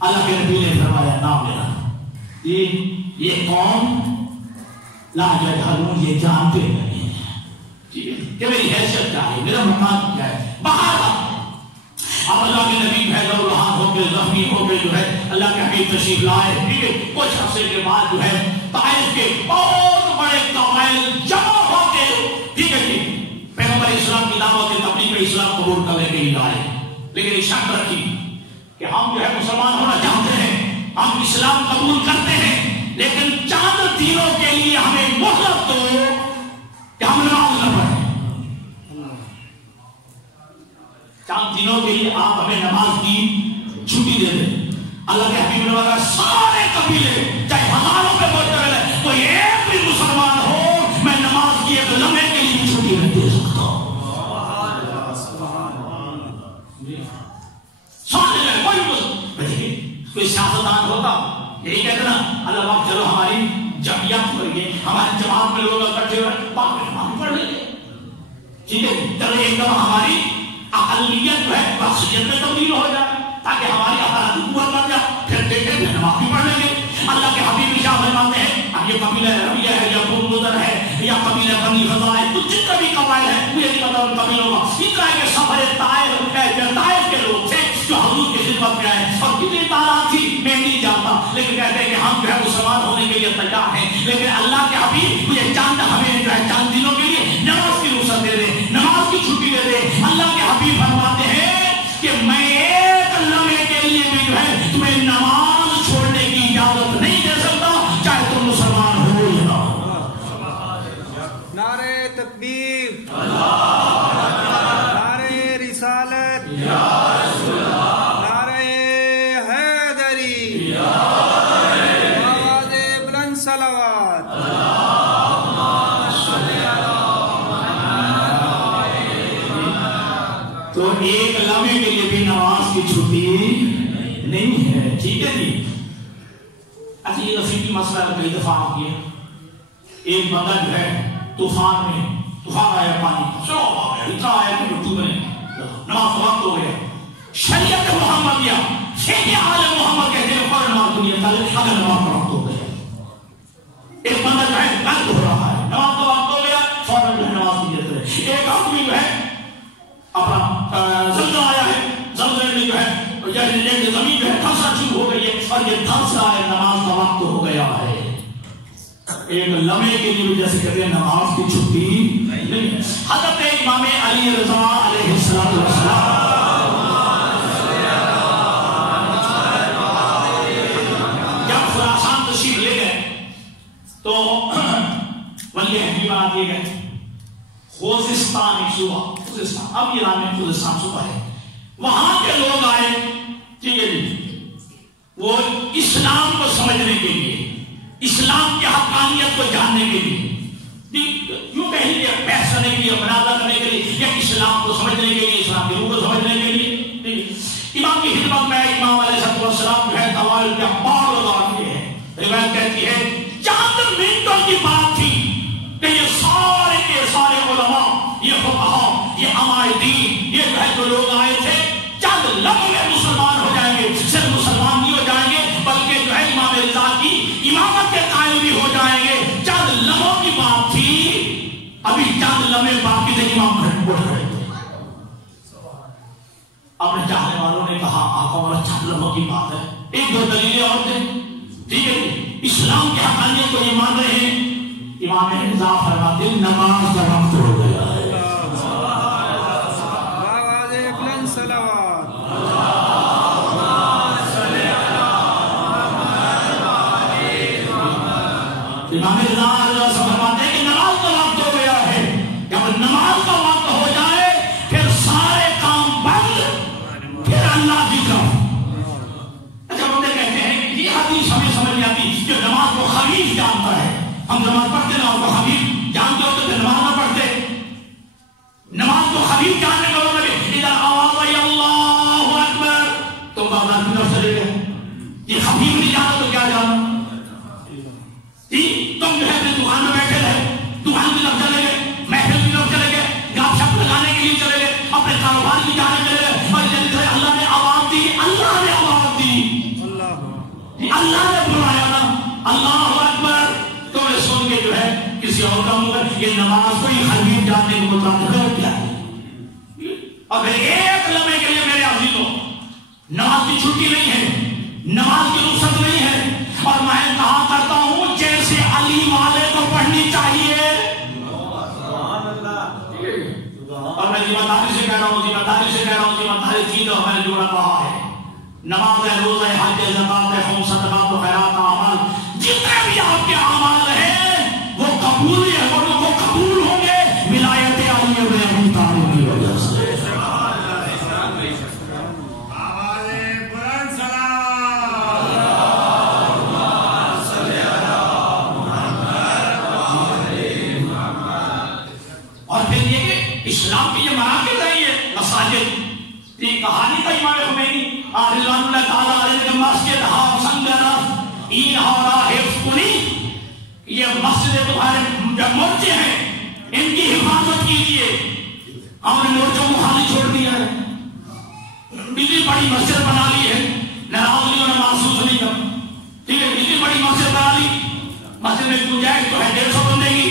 اللہ کے نبی نے فرمایا نہ میرا یہ قوم لا یجہلون، یہ جانتے نہیں ٹھیک ہے کہ میری حیثیت کیا ہے، میرا مقام کیا ہے. باہر اب اللہ کے نبی ہے لو لہان ہو کے زخمی ہو کے جو ہے اللہ کے حبیب تشریف لائے. ٹھیک ہے، کچھ عرصے کے بعد جو ہے طائف کے بہت بڑے قبائل جمع ہو کے ٹھیک ہے جی پیغمبر اسلام کی دعوت تبلیغ میں اسلام قبول کرنے کے لیے آئے. لیکن یہ شرط رکھی کہ ہم جو ہے مسلمان ہونا چاہتے ہیں، ہم اسلام قبول کرتے ہیں، لیکن چند دنوں کے لیے ہمیں مہلت دو کہ ہم نماز نہ پڑھیں. چند دنوں کے لیے آپ ہمیں نماز کی چھٹی دے دیں. اللہ کے حبیب نے کہا سارے قبیلے چاہے ہزاروں پہ بڑھتے رہے کوئی ایک بھی مسلمان ہو میں نماز کی ایک لمحے کے لیے چھٹی نہیں دے سکتا. کوئی سیاستدان ہوتا یہی کہتے نا اللہ پاک چلو ہماری جمعیت کریے، ہماری جماعت میں لوگ اکٹھے ہوئے پاک میں نماز پڑھ لیں گے. ٹھیک ہے، چلو ایک دم ہماری اقلیت جو ہے بخشیت میں تبدیل ہو جائے تاکہ ہماری افرادی قوت بن جائے، پھر دیکھیں گے نماز بھی پڑھ لیں گے. اللہ کے حبیب شاہ فرماتے ہیں اب یہ قبیلہ ربیہ ہے یا بنو ہے یا قبیلہ بنی غزا ہے، تو جتنا بھی قبائل ہے مجھے نہیں پتا ان قبیلوں کا. اتنا ہے کہ سفر طائف کے لوگ تھے جو حضور کی خدمت میں آئے اور کتنی تعداد تھی میں نہیں جانتا، لیکن کہتے ہیں کہ ہم جو ہے مسلمان ہونے کے لیے تیار ہیں. لیکن اللہ کے حبیب مجھے چاند ہمیں جو ہے چند دنوں کے لیے نماز کی رخصت دے دے، نماز کی چھٹی دے دے. اللہ کے حبیب فرماتے ہیں کہ میں ایک لمحے کے لیے بھی جو ہے تمہیں نماز چھوڑنے کی اجازت نہیں دے سکتا چاہے تم مسلمان ہو یا نہ ہو. نعرہ تکبیر، نعرہ رسالت، نعرہ حیدری، آواز بلند صلوات. تو ایک لمحے کے لیے بھی نماز کی چھٹی نہیں ہے. ٹھیک ہے جی. اچھا یہ رفیقی مسئلہ کئی دفعہ آپ کیا، ایک بندہ جو ہے طوفان آیا، پانی اتنا آیا کہ ڈوب گئے، نماز وقت ہو گیا. شریعت محمدیہ شیخ عالم محمد کہتے ہیں فوراً نماز دنیا چلے اگر نماز وقت ہو گیا. ایک بندہ جو ہے غلط ہو رہا ہے، نماز کا وقت ہو گیا فوراً جو ہے نماز کی جاتی ہے. ایک آدمی جو ہے اپنا زلزلہ آیا ہے، زلزلے میں جو ہے زمین جو ہے دھنسنا شروع ہو گئی ہے اور یہ دھنسا ہے، نماز کا وقت ہو گیا ہے. ایک لمحے کے لیے جیسے کہتے ہیں نماز کی چھٹی نہیں. حضرت امام علی رضا علیہ السلام جب خراسان تشریف لے گئے تو ولی عہد بنا دیے گئے. خوزستان ایک صوبہ، خوزستان اب ایران میں خوزستان صوبہ ہے، وہاں کے لوگ آئے. ٹھیک ہے جی، وہ اسلام کو سمجھنے کے لیے، اسلام کی حقانیت کو جاننے کے لیے، یوں کہیں گے بحث کرنے کے لیے، مناظرہ کرنے کے لیے یا اسلام کو سمجھنے کے لیے، اسلام کے روح کو سمجھنے کے لیے. امام اسلام کی خدمت میں امام علیہ السلام جو ہے طوال کے باغ لگا دیے ہیں. روایت کہتی ہے چند منٹوں کی بات تھی کہ یہ سارے کے سارے علماء، یہ فقہاء، یہ عمائدین، یہ جو ہے جو لوگ آئے تھے چند لمحوں میں مسلمان ہو جائیں گے. صرف مسلمان نہیں ہو جائیں گے بلکہ جو ہے امام رضا کی امامت کے قائل بھی ہو جائیں گے. چند لمحوں کی بات تھی، ابھی چند لمحے باقی تھے امام اٹھ رہے تھے. اپنے چاہنے والوں نے کہا آقا والا چند لمحوں کی بات ہے، ایک دو دلیلیں اور تھے. ٹھیک ہے اسلام کے حقانیت کو یہ مان رہے ہیں. امام رضا فرماتے ہیں نماز کا وقت ہو گیا ہے. امام رضا فرماتے ہیں کہ نماز کا وقت ہو گیا ہے. جب نماز کا وقت ہو جائے پھر سارے کام بند، پھر اللہ کی طرف. اچھا بندے کہتے ہیں کہ یہ حدیث ہمیں سمجھ نہیں آتی. جو نماز کو خبیث جانتا ہے، ہم نماز پڑھتے نماز کو خبیث جانتے ہوتے تو نماز نہ پڑھتے. نماز کو خبیث جاننے کا مطلب ادھر آواز اللہ اکبر تم بازار کی طرف چلے گئے. یہ خبیث نہیں جانا تو کیا جانا؟ تم جو ہے دکان میں بیٹھے رہے، دکان کی طرف چلے گئے، محفل کی طرف چلے گئے، گپ شپ لگانے کے لیے چلے گئے، اپنے کاروبار کی جانے چلے گئے. اور اللہ نے آواز دی، اللہ نے آواز دی، اللہ نے بلایا نا اللہ اکبر. تو میں سن کے جو ہے کسی اور کا منہ یہ نماز کو ہی خبیث جاننے کو مطلب کیا ہے. اور پھر ایک لمحے کے لیے میرے عزیزوں نماز کی چھٹی نہیں ہے، نماز کی رخصت نہیں ہے. اور میں کہا کرتا ہوں جیسے علی والے کو پڑھنی چاہیے. اور میں ذمہ داری سے کہہ رہا ہوں، ذمہ داری سے کہہ رہا ہوں، ذمہ داری چیز ہے. میں نے جو کہا ہے نماز ہے، روزہ ہے، حج ہے، زکات ہے، خمس صدقات و خیرات اعمال، جتنے بھی آپ کے اعمال ہیں وہ قبول ہے، وہ قبول ہوں گے ولایت علی و ابی طالب کی وجہ سے. اسلام کی یہ مراکز ہے، یہ مساجد. یہ کہانی کا امام خمینی رضوان اللہ تعالیٰ علیہ کے مسجد ہاں سنگرہ این ہاورا حفظ کنی، یہ مسجد تمہارے مورچے ہیں ان کی حفاظت کیجیے. ہم نے مورچوں کو خالی چھوڑ دیا ہے، اتنی بڑی مسجد بنا لی ہے، ناراضگیوں نے محسوس نہیں کر. ٹھیک ہے اتنی بڑی مسجد بنا لی، مسجد میں گنجائش تو ہے 150 بندے کی،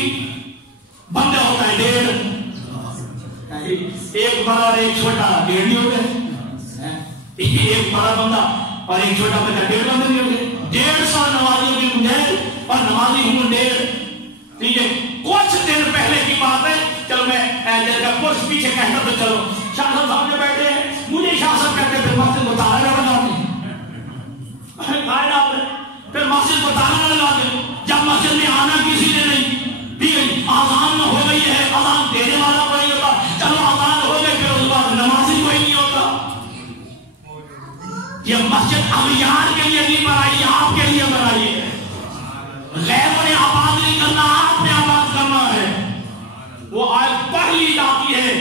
بندہ ہوتا ہے 1.5، ایک بڑا اور ایک چھوٹا 1.5 نہیں ہوتے. ایک بڑا بندہ اور ایک چھوٹا بندہ 1.5 بندے نہیں ہوتے. 150 نمازیوں کی گنجائش اور نمازی ہوں 1.5. ٹھیک ہے کچھ دن پہلے کی بات ہے، چلو میں کچھ پیچھے کہتا تو چلو شاہ صاحب سامنے بیٹھے ہیں، مجھے شاہ صاحب کہتے پھر مسجد کو تالا نہ لگا دیں، پھر مسجد کو تالا نہ لگا دیں. جب مسجد میں آنا کسی نے نہیں، ٹھیک ہے آزان ہو گئی ہے، آزان دینے والا کوئی ہوتا، چلو آزان ہو گئے پھر اس بعد نمازی کوئی نہیں ہوتا. یہ مسجد اغیار کے لیے نہیں بنائی، آپ کے لیے بنائی ہے. غیروں نے آباد نہیں کرنا، آپ نے آباد کرنا ہے. وہ آیت پڑھ لی جاتی ہے.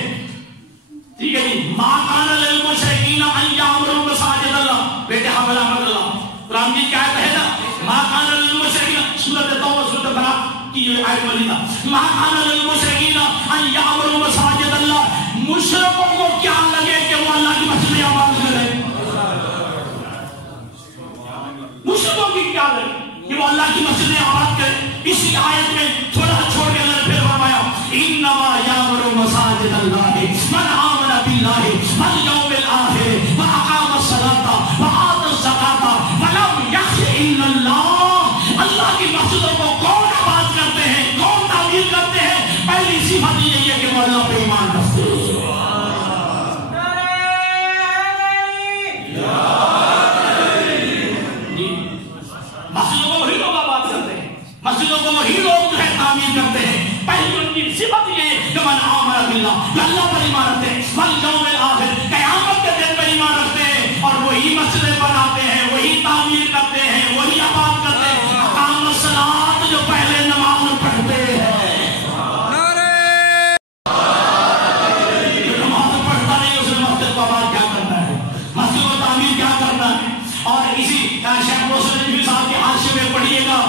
ٹھیک ہے جی ما کان للمشرکین ان یعمروا مساجد اللہ. بیٹے حوالہ مت اللہ قرآن کی کیا ہے نا، ما کان للمشرکین سورۃ توبہ سورۃ بقرہ کی یہ آیت پڑھی تھا. ما کان للمشرکین ان یعمروا مساجد اللہ. مشرکوں کو کیا لگے کہ وہ اللہ کی مسجد آباد کرے؟ مشرکوں کی کیا لگے کہ وہ اللہ کی مسجد آباد کرے؟ اسی آیت میں تھوڑا چھوڑ کے اللہ پھر فرمایا انما یعمر مساجد اللہ من آمن باللہ والیوم الآخر واقام الصلاۃ وآتى الزکاۃ ولم یخش الا اللہ. اللہ کی مسجدوں کو کون آباد کرتے ہیں، کون تعمیر کرتے ہیں؟ پہلی صفت یہی ہے کہ وہ اللہ پہ ایمان رکھتے ہیں. مسجدوں کو وہی لوگ آباد کرتے ہیں، مسجدوں کو وہی لوگ جو ہے تعمیر کرتے ہیں. پہلی ان کی صفت یہ ہے کہ من آمن باللہ، اللہ پر ایمان رکھتے ہیں، والیوم الآخر، قیامت کے دن پر ایمان رکھتے ہیں، اور وہی مسجدیں بناتے ہیں، وہی تعمیر کرتے ہیں، وہی آباد کرتے ہیں. اقام الصلاۃ جو پہلے نماز پڑھتے ہیں، نماز پڑھتا نہیں اس نے مسجد کو آباد کیا کرنا ہے؟ مسجد کو تعمیر شیخ محسن نجوی صاحب کے حاشیے میں پڑھیے گا،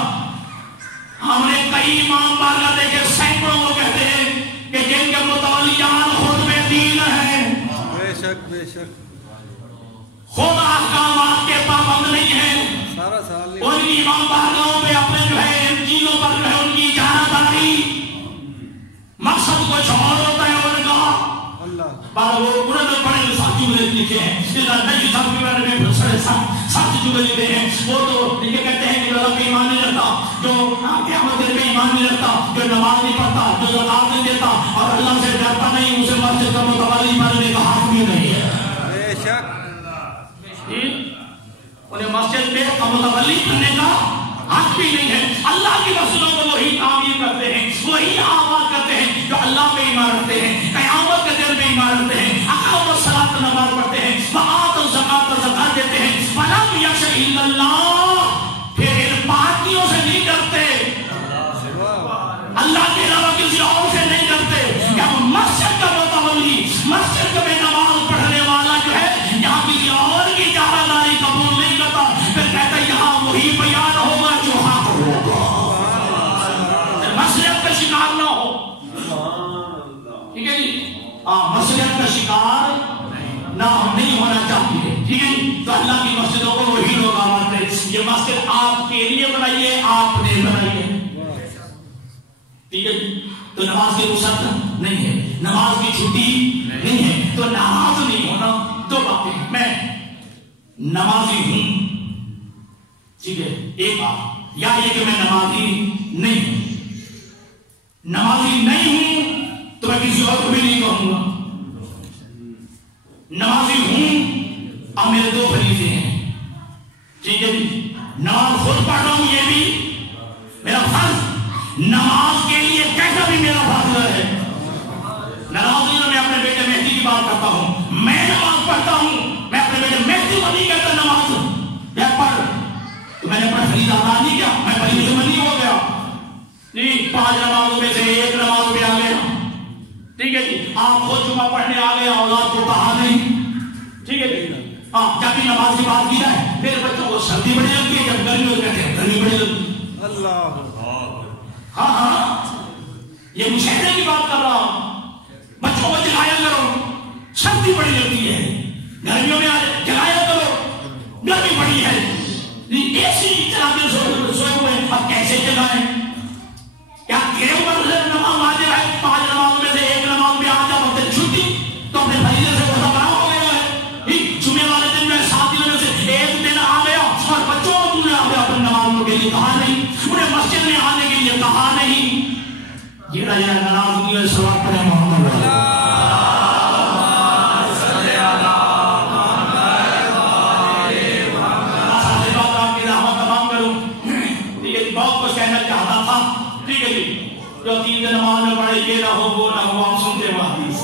ہم نے کئی امام بارگاہ دیکھے، سینکڑوں وہ کہتے ہیں کہ جن کے متولیان خود میں دین ہیں، بے شک بے شک، خود احکامات کے پابند نہیں ہیں، سارا سال نہیں، ان کی امام بارگاہوں پہ اپنے جو ہے ان چیزوں پر جو ہے ان کی جانبداری، مقصد کچھ اور ہوتا ہے ان کا، اللہ پر وہ انہوں نے بڑے ساتھ جملے لکھے ہیں، اس طرح نجی صاحب کے بارے میں ساتھ جملے لکھے ہیں، وہ تو یہ کہتے ہیں کہ جو اللہ پہ ایمان نہیں رکھتا، جو قیامت کے دن پہ ایمان نہیں رکھتا، جو نماز نہیں پڑھتا، جو زکات نہیں دیتا اور اللہ سے ڈرتا نہیں، اسے مسجد کا متولی بننے کا حق بھی نہیں ہے، بے شک، انہیں مسجد میں متولی بننے کا حق بھی نہیں ہے۔ اللہ کی مسجدوں کو وہی تعمیر کرتے ہیں، وہی آباد کرتے ہیں جو اللہ پہ ایمان رکھتے ہیں، قیامت کے دن پہ ایمان رکھتے ہیں، اقاموا الصلاۃ نماز پڑھتے ہیں، وآتوا الزکاۃ زکات دیتے ہیں، فلم یخش الا اللہ، پھر ان پارٹیوں سے نہیں ڈرتے، اللہ کے علاوہ کسی اور سے نہیں ڈرتے، کہ مسجد کا متولی، مسجد میں نماز پڑھنے والا جو ہے یہاں کسی اور کی جانبداری قبول نہیں کرتا، پھر کہتا ہے یہاں وہی بیان ہوگا جو حق ہوگا، مسجد کا شکار نہ ہو، ٹھیک ہے جی، مسجد کا شکار نہ نہیں ہونا چاہیے، ٹھیک ہے جی، تو اللہ کی مسجدوں کو وہی لوگ آباد کریں، یہ مسجد آپ کے لیے بنائیے، آپ نے بنائیے، ٹھیک ہے جی، تو نماز کی رخصت نہیں ہے، نماز کی چھٹی نہیں ہے، تو نماز نہیں ہونا دو باتیں، میں نمازی ہوں، ٹھیک ہے ایک بات، یا یہ کہ میں نمازی نہیں ہوں، نمازی نہیں ہوں تو میں کسی اور کو بھی نہیں کہوں گا، نمازی ہوں اب میرے دو فریضے ہیں، ٹھیک ہے جی، نماز خود پڑھ رہا ہوں یہ بھی میرا فرض، نماز کے لیے کیسا بھی میرا فرض ہے، نمازی میں اپنے بیٹے مہدی کی بات کرتا ہوں، میں نماز پڑھتا ہوں، میں اپنے بیٹے مہدی کو نہیں کہتا نماز میں پڑھ، تو میں نے اپنا فریضہ ادا نہیں کیا، میں بڑی دشمنی ہو گیا جی، 5 نمازوں میں سے ایک نماز پہ آ گیا، ٹھیک ہے جی، آپ خود جمعہ پڑھنے آ گئے، اولاد کو کہا نہیں، ٹھیک ہے جی، جب بھی نماز کی بات کی جائے میرے بچوں کو سردی بڑی لگتی ہے، جب گرمی ہو کہتے ہیں گرمی بڑی لگتی ہے، اللہ، ہاں ہاں یہ مشاہدے کی بات کر رہا ہوں، بچوں کو جگایا کرو، سردی بڑی لگتی ہے، گرمیوں میں جگایا کرو، گرمی بڑی ہے، ایسی چلا کے سوئے ہوئے، اب کیسے جگائیں، کیا گیرے پر نماز واجب ہے، 5 نمازوں میں سے ایک نماز میں آ جا وقت چھٹی تو اپنے فریضے سے بہت بڑا ہو گیا ہے، جمعے والے دن میں 7 دنوں میں سے ایک دن آ گیا اور بچوں کو تم نے اپنے نمازوں کے لیے کہا نہیں، انہیں مسجد میں آنے کے لیے کہا نہیں، یہ رہا ہے ناراضگی اور سوال پر محمد جو 3 دن نماز میں پڑھے یہ نہ ہو وہ نہ ہو، ہم سنتے ہیں حدیث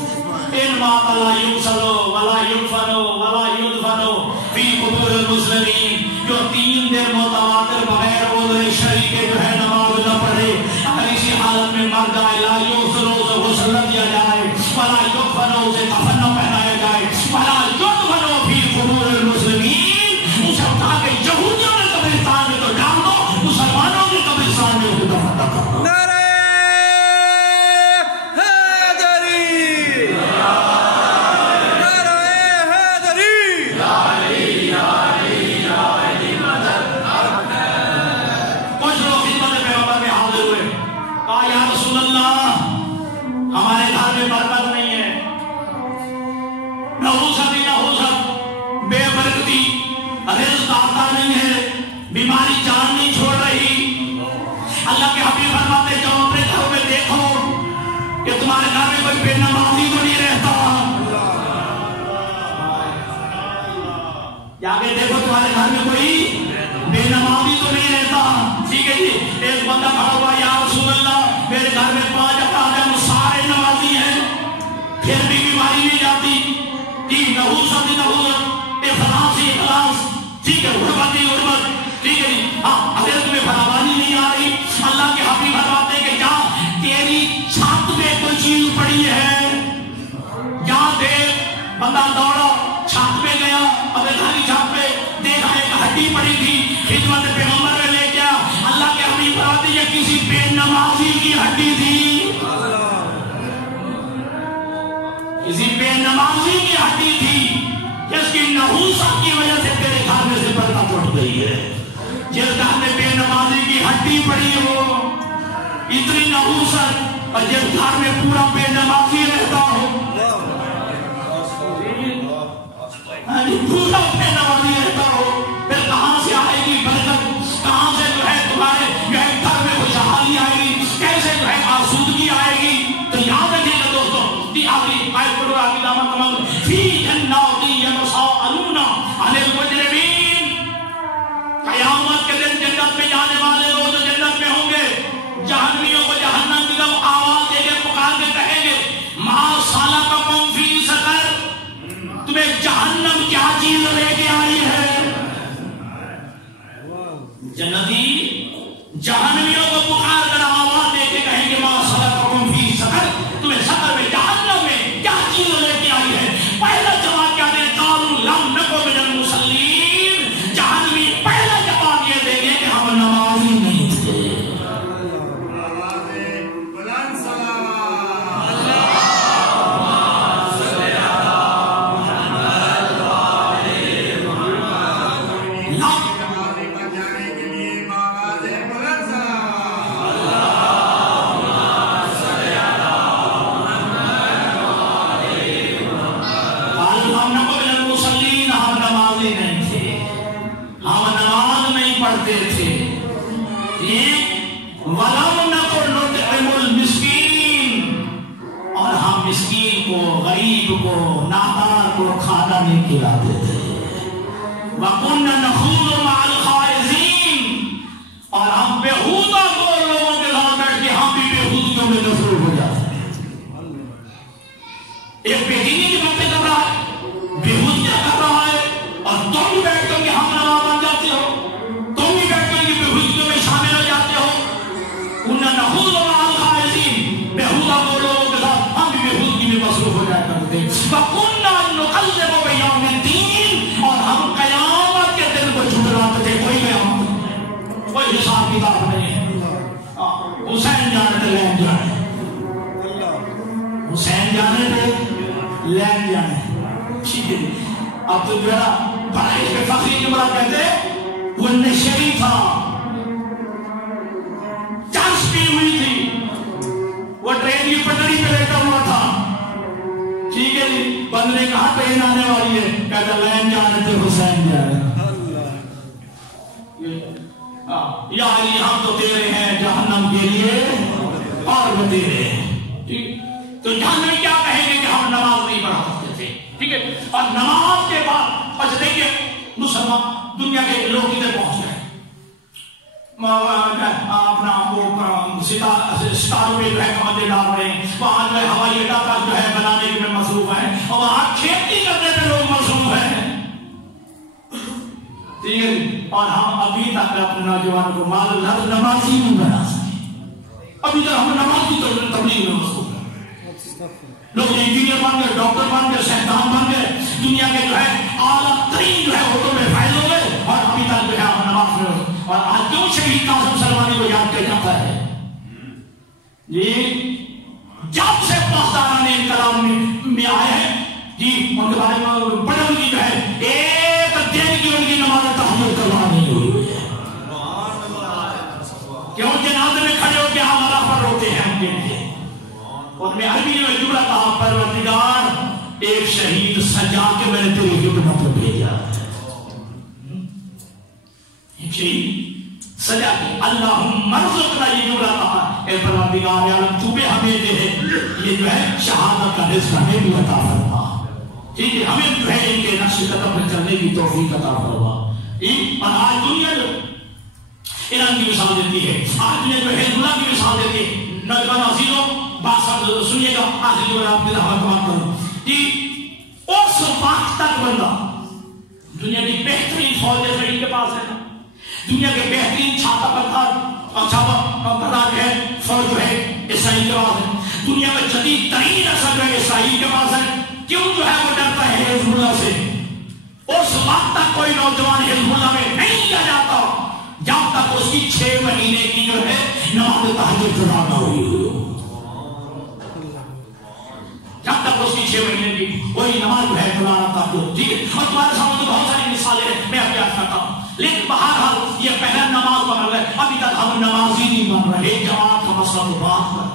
ان مات لا یغسلو ولا یدفنو ولا یدفنو فی قبور المسلمین، جو 3 دن متواتر بغیر وضو شرعی کے جو ہے نماز نہ پڑھے، اگر اسی حالت میں مر جائے لا یغسلو اسے غسل نہ دیا جائے، ولا یدفنو اسے کفن نہ پہنایا جائے، ولا یدفنو فی قبور المسلمین، اسے اٹھا کے یہودیوں نے قبرستان میں تو ڈال دو، مسلمانوں کے قبرستان میں اسے دفن نہ کرو۔ ہمارے گھر میں برکت نہیں ہے، نحوست بے برکتی، رزق آتا نہیں ہے، بیماری جان نہیں چھوڑ رہی، اللہ کے حبیب فرماتے جاؤ اپنے گھر میں دیکھو کہ تمہارے گھر میں کوئی بے نمازی تو نہیں رہتا، جا کے دیکھو تمہارے گھر میں کوئی بے نمازی تو نہیں رہتا، ٹھیک ہے جی، ایک بندہ کھڑا ہوا یا رسول اللہ میرے گھر میں 5 افراد ہیں، وہ سارے نمازی ہیں، پھر بھی بیماری نہیں جاتی، ٹھیک نحوست اخلاص ہی اخلاص، ٹھیک ہے غربت ہی غربت، ٹھیک ہے جی، اگر تمہیں فراوانی نہیں آ رہی، اللہ کے حبیب فرماتے ہیں کہ جا تیری چھت میں کوئی چیز پڑی ہے، جا دیکھ، بندہ دوڑا چھت پہ گیا، اپنے گھر کی چھت پہ دیکھا ایک ہڈی پڑی تھی، خدمت پیغمبر میں لے گیا، اللہ کے حبیب فرماتے ہیں یہ کسی بے نمازی کی ہڈی تھی، کسی بے نمازی کی ہڈی تھی جس کی نحوست کی وجہ سے تیرے گھر میں سے پردہ ٹوٹ گئی ہے۔ جس گھر میں بے نمازی کی ہڈی پڑی ہو، اتنی نحوست، اور جس گھر میں پورا بے نمازی رہتا ہو، پورا بے نمازی رہتا ہو، پھر کہاں سے آئے گی برکت؟ کہاں سے جو ہے تمہارے جو ہے گھر میں خوشحالی آئے گی؟ کیسے جو ہے آسودگی آئے گی؟ تو یاد رکھیے گا دوستوں، دی آگے آیت پڑھو، آگے دامن تمام فی جنات یتساءلون عن المجرمین۔ قیامت کے دن جنت میں جانے والے لوگ جو جنت میں ہوں گے، جہنمیوں کو جہنم کی طرف آواز دے کے پکار کے کہیں گے ما سلککم فی سقر، تمہیں جہنم کیا چیز لے کے آئی ہے؟ جنتی جہنمیوں کو پکار کر آواز دے کے کہیں گے ما سلککم فی سقر، تمہیں سقر میں جہنم میں کیا چیز لے کے آئی ہے؟ پہلا جواب کیا دیں؟ قالوا لم نک من المصلین، جہنمی پہلا جواب یہ دیں گے کہ ہم نمازی نہیں تھے۔ اور ہم مسکین کو، غریب کو، نادار کو کھانا نہیں کھلاتے تھے۔ وَكُنَّا نَخُوضُ مَعَ الْخَائِضِينَ، اور ہم بےہودہ کو لوگوں کے ساتھ بیٹھ کے ہم بھی بےہودگیوں میں مصروف ہو جاتے ہیں۔ ایک بے دینی کی باتیں کر رہا ہے، بےہودگیاں کر رہا ہے، اور تم بھی بیٹھ کر کے ہم نوا بن جاتے ہو، تم بھی بیٹھ کر کے بےہودگیوں میں شامل ہو جاتے ہو۔ كُنَّا نَخُوضُ مَعَ الْخَائِضِينَ، بےہودہ کو لوگوں کے ساتھ ہم بھی بےہودگی میں مصروف ہو جایا کرتے ہیں۔ وَكُنَّا نُكَذِّبُ بِيَوْمِ الدِّينِ، اور ہم قیامت کے دن کو جھٹلاتے تھے۔ کوئی قیامت، کوئی حساب کتاب نہیں ہے۔ حسین جانے تھے لین جانے، حسین جانے تھے لین جانے، ٹھیک ہے۔ اب تو میرا بڑا اس کے فخری کی بڑا کہتے ہیں، وہ نشری تھا، چرس پی ہوئی تھی، وہ ٹرین کی پٹری پہ لیٹا ہوا تھا، ٹھیک ہے جی۔ بند نے کہا ٹرین آنے والی ہے، کہتا لین جانے تھے حسین جانے۔ یا علی ہم تو تیرے ہیں جہنم کے لیے اور وہ تیرے ہیں، ٹھیک۔ تو جہنم کیا کہیں گے کہ ہم نماز نہیں پڑھا سکتے تھے، ٹھیک ہے۔ اور نماز کے بعد اچھا دیکھیے مسلمان دنیا کے لوگ ادھر پہنچ گئے، اپنا وہ ستاروں میں جو ہے کمندے ڈال رہے ہیں، وہاں جو ہے ہوائی اڈا کا جو ہے بنانے میں مصروف ہیں، اور وہاں کھیتی کرنے میں لوگ مصروف ہیں، ٹھیک ہے۔ اور ہم ابھی تک اپنے نوجوان کو نمازی نہیں بنا سکے، ابھی تک ہم نمازی تبلیغ میں مصروف ہیں۔ لوگ انجینئر بن گئے، ڈاکٹر بن گئے، سائنسدان بن گئے، دنیا کے جو ہے اعلیٰ ترین جو ہے عہدوں میں فائز ہو گئے، اور ابھی تک جو ہے ہم نماز میں۔ اور آج کیوں شہید قاسم سلمانی کو یاد کیا جاتا ہے؟ جی جب سے پاسداران انقلاب میں آئے ہیں جی، ان کے بارے میں بڑے ان کی جو ہے ایک دن کی ان کی نماز تہجد کروا نہیں ہوئی ہے، کہ ان کے ناظر میں کھڑے ہو کے ہم اللہ پر روتے ہیں ان کے لیے۔ اور میں عربی میں جملہ کہا، پروردگار ایک شہید سجا کے میں نے تیری خدمت میں بھیجا، ایک شہید سجا کے اللہم ارزقنا، یہ جملہ کہا، اے پروردگار عالم تو بھی ہمیں دے یہ جو ہے شہادت کا رزق ہمیں بھی عطا فرما، ٹھیک ہے، ہمیں جو ہے ان کے نقش قدم پر چلنے کی توفیق عطا فرما۔ اور آج دنیا جو ایران کی مثال دیتی ہے، آج دنیا جو حزب اللہ کی مثال دیتی ہے۔ نوجوان عزیزوں بات سنیے گا، آخری جو آپ کے دعوت بات کروں کہ اس وقت تک بندہ دنیا کی بہترین فوج ان کے پاس ہے، دنیا کے بہترین چھاپا بردار ہے فوج جو ہے اسرائیل کے پاس ہے، دنیا میں جدید ترین اثر جو ہے اسرائیل کے پاس ہے۔ کیوں جو ہے وہ ڈرتا ہے حزب اللہ سے؟ اس وقت تک کوئی نوجوان حزب اللہ میں نہیں کیا جاتا جب تک اس کی 6 مہینے کی جو ہے نماز تہجد جدا نہ ہوئی ہو. جب تک اس کی 6 مہینے کی کوئی نماز جو ہے جدا نہ تہجد. ٹھیک ہے. اور تمہارے سامنے بہت ساری مثالیں ہیں, میں اب یاد کرتا ہوں. لیکن بہرحال یہ پہلا نماز بن رہا ہے. ابھی تک ہم نماز ہی نہیں بن رہے. جماعت کا مسئلہ تو بات ہے.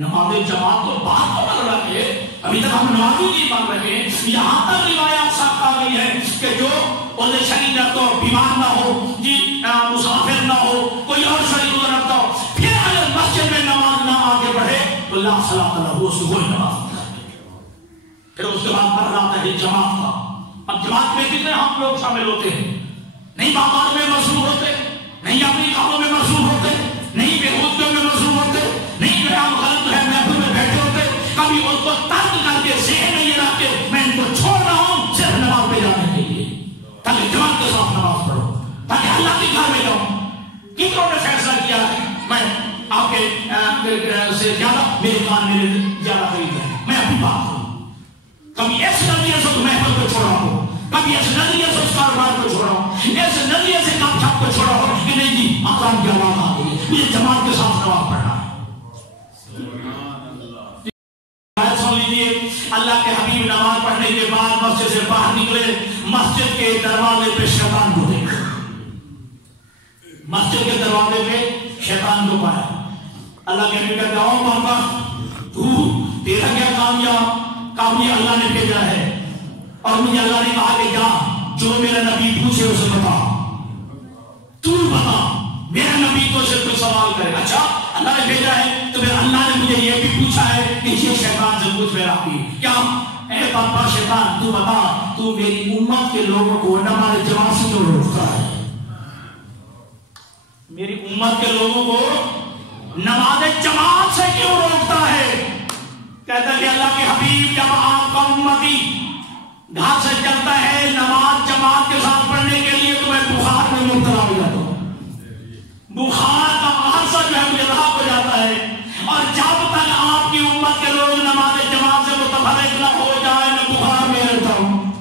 نماز جماعت تو بات تو بن رہا ہے. ابھی تک ہم نماز ہی نہیں بن رہے. یہاں تک روایات سخت آ گئی ہے کہ جو عذر شرعی رکھتا ہو, بیمار نہ ہو, جی مسافر نہ ہو, کوئی اور شرعی عذر رکھتا ہو, پھر اگر مسجد میں نماز نہ آگے بڑھے تو لا صلاۃ لہ, اس کو کوئی نماز نہیں. پھر اس کے بعد پڑھ رہا ہے جماعت کا. اب جماعت میں کتنے ہم لوگ شامل ہوتے ہیں؟ نہیں باہر میں مصروف ہوتے, نہیں اپنی کاموں میں مصروف ہوتے, نہیں بےہودگیوں میں مصروف ہوتے, نہیں جو ہم غلط ہے محفل میں بیٹھے ہوتے. کبھی ان کو ترک کر کے ذہن میں یہ رکھ کے میں ان کو چھوڑ رہا ہوں صرف نماز پہ جانے کے لیے, تاکہ جماعت کے ساتھ نماز پڑھو, تاکہ اللہ کے گھر میں جاؤں. کتنوں نے فیصلہ کیا ہے میں آپ کے سے زیادہ میرے کان میرے زیادہ قریب ہے, میں اپنی بات کروں. کبھی اس نظریے سے محفل کو چھوڑا ہوں, کبھی اس نظریے سے اس کاروبار کو چھوڑا ہوں, اس نظریے سے کام چھاپ کو چھوڑا ہوں کہ نہیں جی اذان کی آواز آ گئی ہے, مجھے جماعت کے ساتھ نماز پڑھنا ہے. سن لیجیے, اللہ کے حبیب نماز پڑھنے کے بعد مسجد سے باہر نکلے, مسجد کے دروازے پہ شیطان کو دیکھا. مسجد کے دروازے پہ شیطان کو پایا. اللہ کے حبیب کہتا ہوں محمد تو تیرا کیا کام یہ اللہ نے بھیجا ہے, اور مجھے اللہ نے کہا کہ جا جو میرا نبی پوچھے اسے بتا, تو بتا میرا نبی تو سے کوئی سوال کرے. اچھا اللہ نے بھیجا ہے تو پھر اللہ نے مجھے یہ بھی پوچھا ہے کہ یہ شیطان سے پوچھ میرا بھی کیا, اے پاپا شیطان تو بتا تو میری امت کے لوگوں کو نماز جماعت سے کیوں روکتا ہے, میری امت کے لوگوں کو نماز جماعت سے کیوں روکتا ہے. کہتا ہے کہ اللہ کے حبیب جب آپ کا امتی گھر سے چلتا ہے نماز جماعت کے ساتھ پڑھنے کے لیے تو میں بخار میں مبتلا ہو جاتا ہوں. بخار کا عارضہ جو ہے مجھے لاحق ہو جاتا ہے, اور جب تک آپ کی امت کے لوگ نماز جماعت سے متفرق نہ ہو جائے میں بخار میں رہتا ہوں.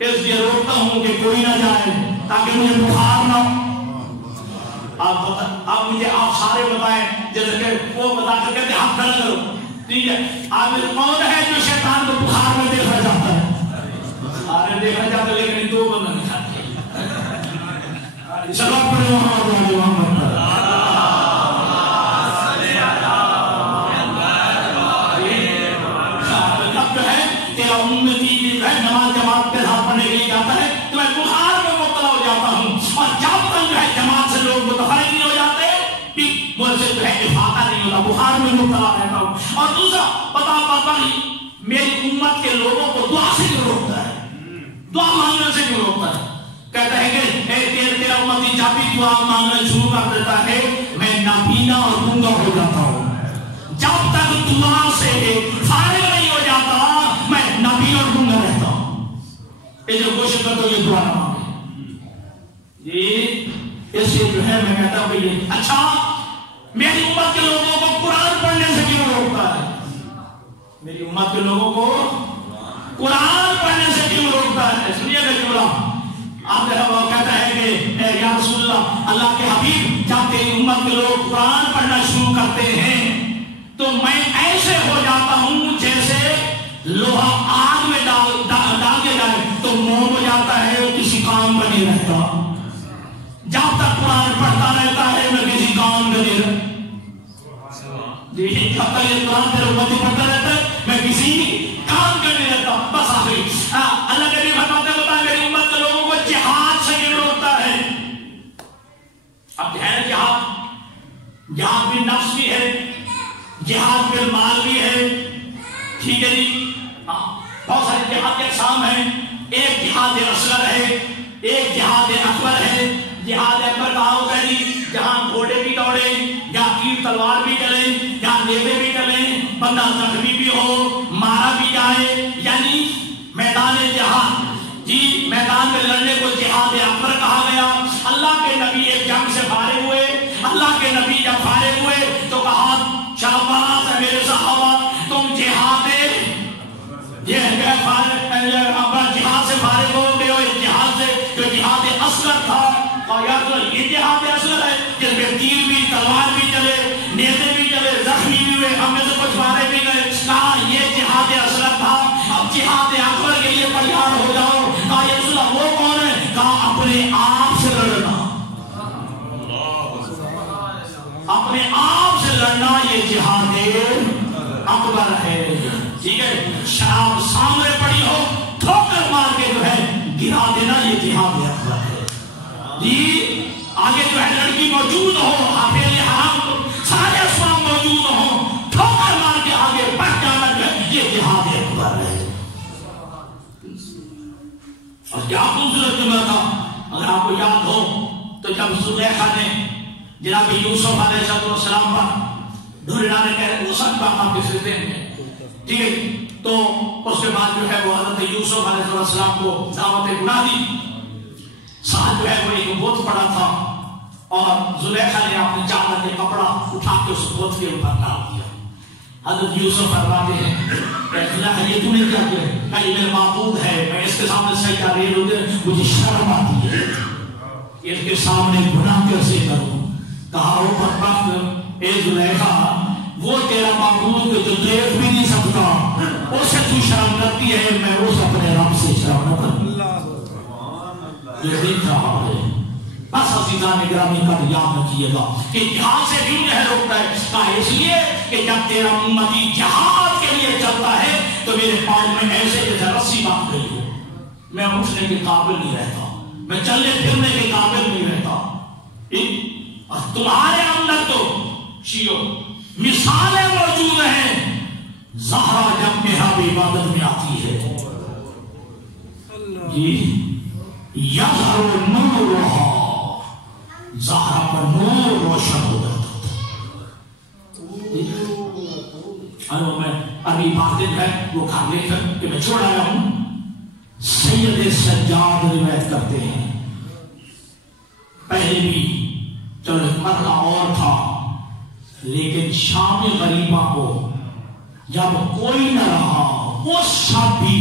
اس لیے روکتا ہوں کہ کوئی نہ جائے تاکہ مجھے بخار نہ ہو. آپ مجھے آپ سارے بتائیں, جیسے کہ وہ بتا کر کہتے ہم کھڑا کرو. ٹھیک ہے, آپ کون ہے جو شیطان کو بخار میں دیکھنا چاہتا ہے؟ سارے دیکھنا چاہتے لیکن دو بندہ نہیں چاہتے. سلام پڑھے محمد اب جو ہے تیرا امتی جو ہے نماز جماعت کے ساتھ پڑھنے کے لیے جاتا ہے تو میں بخار میں مبتلا ہو جاتا ہوں, اور جب تک جو ہے جماعت سے لوگ متفرق نہیں ہو جاتے مجھے جو ہے افاقہ نہیں ہوتا, بخار میں مبتلا رہتا ہوں. اور دوسرا بتا پاتا نہیں میری امت کے لوگوں کو دعا سے کیوں روکتا ہے, دعا مانگنے سے کیوں روکتا ہے. کہتا ہے کہ تیرا امتی جب بھی دعا مانگنا شروع کر دیتا ہے میں نابینا اور گونگا ہو جاتا ہوں. جب تک دعا سے فارغ نہیں ہو جاتا میں نابینا اور گونگا رہتا ہوں. یہ جو کوشش کرتا ہوں یہ دعا نہ مانگے, یہ اس سے جو ہے میں کہتا ہوں کہ یہ اچھا میری امت کے لوگوں کو قرآن پڑھنے سے کیوں روکتا ہے, میری امت کے لوگوں کو قرآن پڑھنے سے کیوں روکتا ہے. سنیے گا جملہ, آپ کہتا ہے کہ یا رسول اللہ کے حبیب جب تیری امت کے لوگ قرآن پڑھنا شروع کرتے ہیں تو میں ایسے ہو جاتا ہوں جیسے لوہا آگ میں ڈال کے جائے تو موم ہو جاتا ہے اور کسی کام کا نہیں رہتا. جب تک قرآن پڑھتا رہتا ہے میں کسی کام کا نہیں رہتا. جب تک یہ قرآن تیرے امتی پڑھتا رہتا ہے میں کسی کام کا نہیں رہتا. بس آخری اللہ کے لیے فرماتے ہیں بتا میری امت کے لوگوں کو جہاد سے کیوں روکتا ہے. اب ہے جہاد, جہاد بھی نفس بھی ہے, جہاد بھی مال بھی ہے. ٹھیک ہے جی, بہت سارے جہاد کے اقسام ہیں. ایک جہاد اصغر ہے, ایک جہاد اکبر ہے. جہاد اکبر کہا ہوتا ہے جی جہاں گھوڑے بھی دوڑے, جہاں تیر تلوار بھی چلے, جہاں نیزے بھی چلے, بندہ زخمی بھی ہو, مارا بھی جائے, یعنی میدان جہاد. جی میدان میں لڑنے کو جہاد اکبر کہا گیا. اللہ کے نبی ایک جنگ سے فارغ ہوئے, اللہ کے نبی جب فارغ ہوئے تو کہا شاباش میرے صحابہ تم جہاد جہاد سے سے فارغ ہو گئے اور جہاد سے جو جہاد اصغر تھا، اور یا تو یہ جہاد اصغر ہے جس میں تیر بھی تلوار بھی چلے، نیزے بھی چلے، زخمی بھی ہوئے، ہم میں سے کچھ مارے بھی گئے، کہا یہ جہاد اصغر تھا، اب جہاد اکبر کے لیے تیار ہو جاؤ۔ کہا یا رسول اللہ وہ کون ہے؟ کہا اپنے آپ سے لڑنا، اپنے آپ سے لڑنا یہ جہاد اکبر ہے۔ ٹھیک ہے، شراب سامنے پڑی ہو ٹھوکر مار کے جو ہے گرا دینا یہ جہاد اکبر ہے۔ جی آگے جو ہے لڑکی موجود ہو، حافظ حرام سارے اسباب موجود ہو، ٹھوکر مار کے آگے بڑھ جانا جو ہے یہ جہاد اکبر ہے۔ اور کیا خوبصورت جملہ تھا، اگر آپ کو یاد ہو تو جب زلیخا نے جناب یوسف علیہ السلام پر ڈھونڈنا نے کہا وہ سب بات آپ کے سلسلے میں، ٹھیک ہے، تو اس کے بعد جو ہے وہ حضرت یوسف علیہ السلام کو دعوت گناہ دی۔ ساتھ جو ہے وہ ایک بت پڑا تھا اور زلیخا نے اپنی چادر کے کپڑا اٹھا کے اس بت کے اوپر ڈال دیا۔ حضرت یوسف فرماتے ہیں کہ زلیخا یہ تو نے کیا کیا؟ کہ یہ میرا معبود ہے، میں اس کے سامنے سجدہ ریز ہو گیا، مجھے شرم آتی ہے، اس کے سامنے گناہ کیسے کروں؟ کہا او بدبخت، اے زلیخا وہ تیرا معبود جو دیکھ بھی نہیں سکتا اسے تو شرم کرتی ہے، میں اس اپنے رب سے شرم نہ کروں۔ یہ تھا حال ہے۔ بس عزیزان گرامی کا یاد رکھیے گا کہ جہاد سے کیوں نہیں روکتا ہے؟ کہا اس لیے کہ جب تیرا امتی جہاد کے لیے چلتا ہے تو میرے پاؤں میں ایسے جیسے رسی باندھ گئی ہو، میں اٹھنے کے قابل نہیں رہتا، میں چلنے پھرنے کے قابل نہیں رہتا۔ اور تمہارے اندر تو شیعو مثالیں موجود ہیں، زہرا جب محراب عبادت میں آتی ہے جی یظہر نورہا، زہرا پر نور روشن ہو جاتا تھا۔ میں ابھی باتیں ہے وہ کھا لے کر کہ میں چھوڑ آیا ہوں۔ سید سجاد روایت کرتے ہیں پہلے بھی چلو ایک مرحلہ اور تھا، لیکن شام غریبہ کو جب کوئی نہ رہا اس شب بھی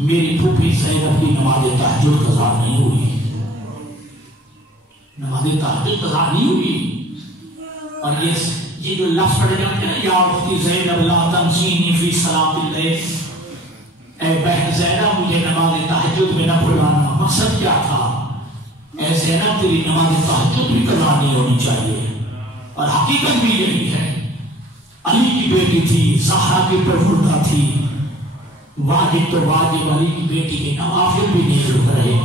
میری پھوپھی زینب کی نماز تہجد قضا نہیں ہوئی، نماز تہجد قضا نہیں ہوئی۔ اور یہ جو لفظ پڑھے جاتے ہیں یا اختی زینب لا تنسینی فی صلاۃ اللیل، اے بہن زینب مجھے نماز تہجد میں نہ بھلانا، مقصد کیا تھا؟ اے زینب تیری نماز تہجد بھی قضا نہیں ہونی چاہیے۔ اور حقیقت بھی یہی ہے، علی کی بیٹی تھی، زہرا کی پروردہ تھی، واجب تو واجب علی کی بیٹی کے نوافل بھی نہیں رک رہے،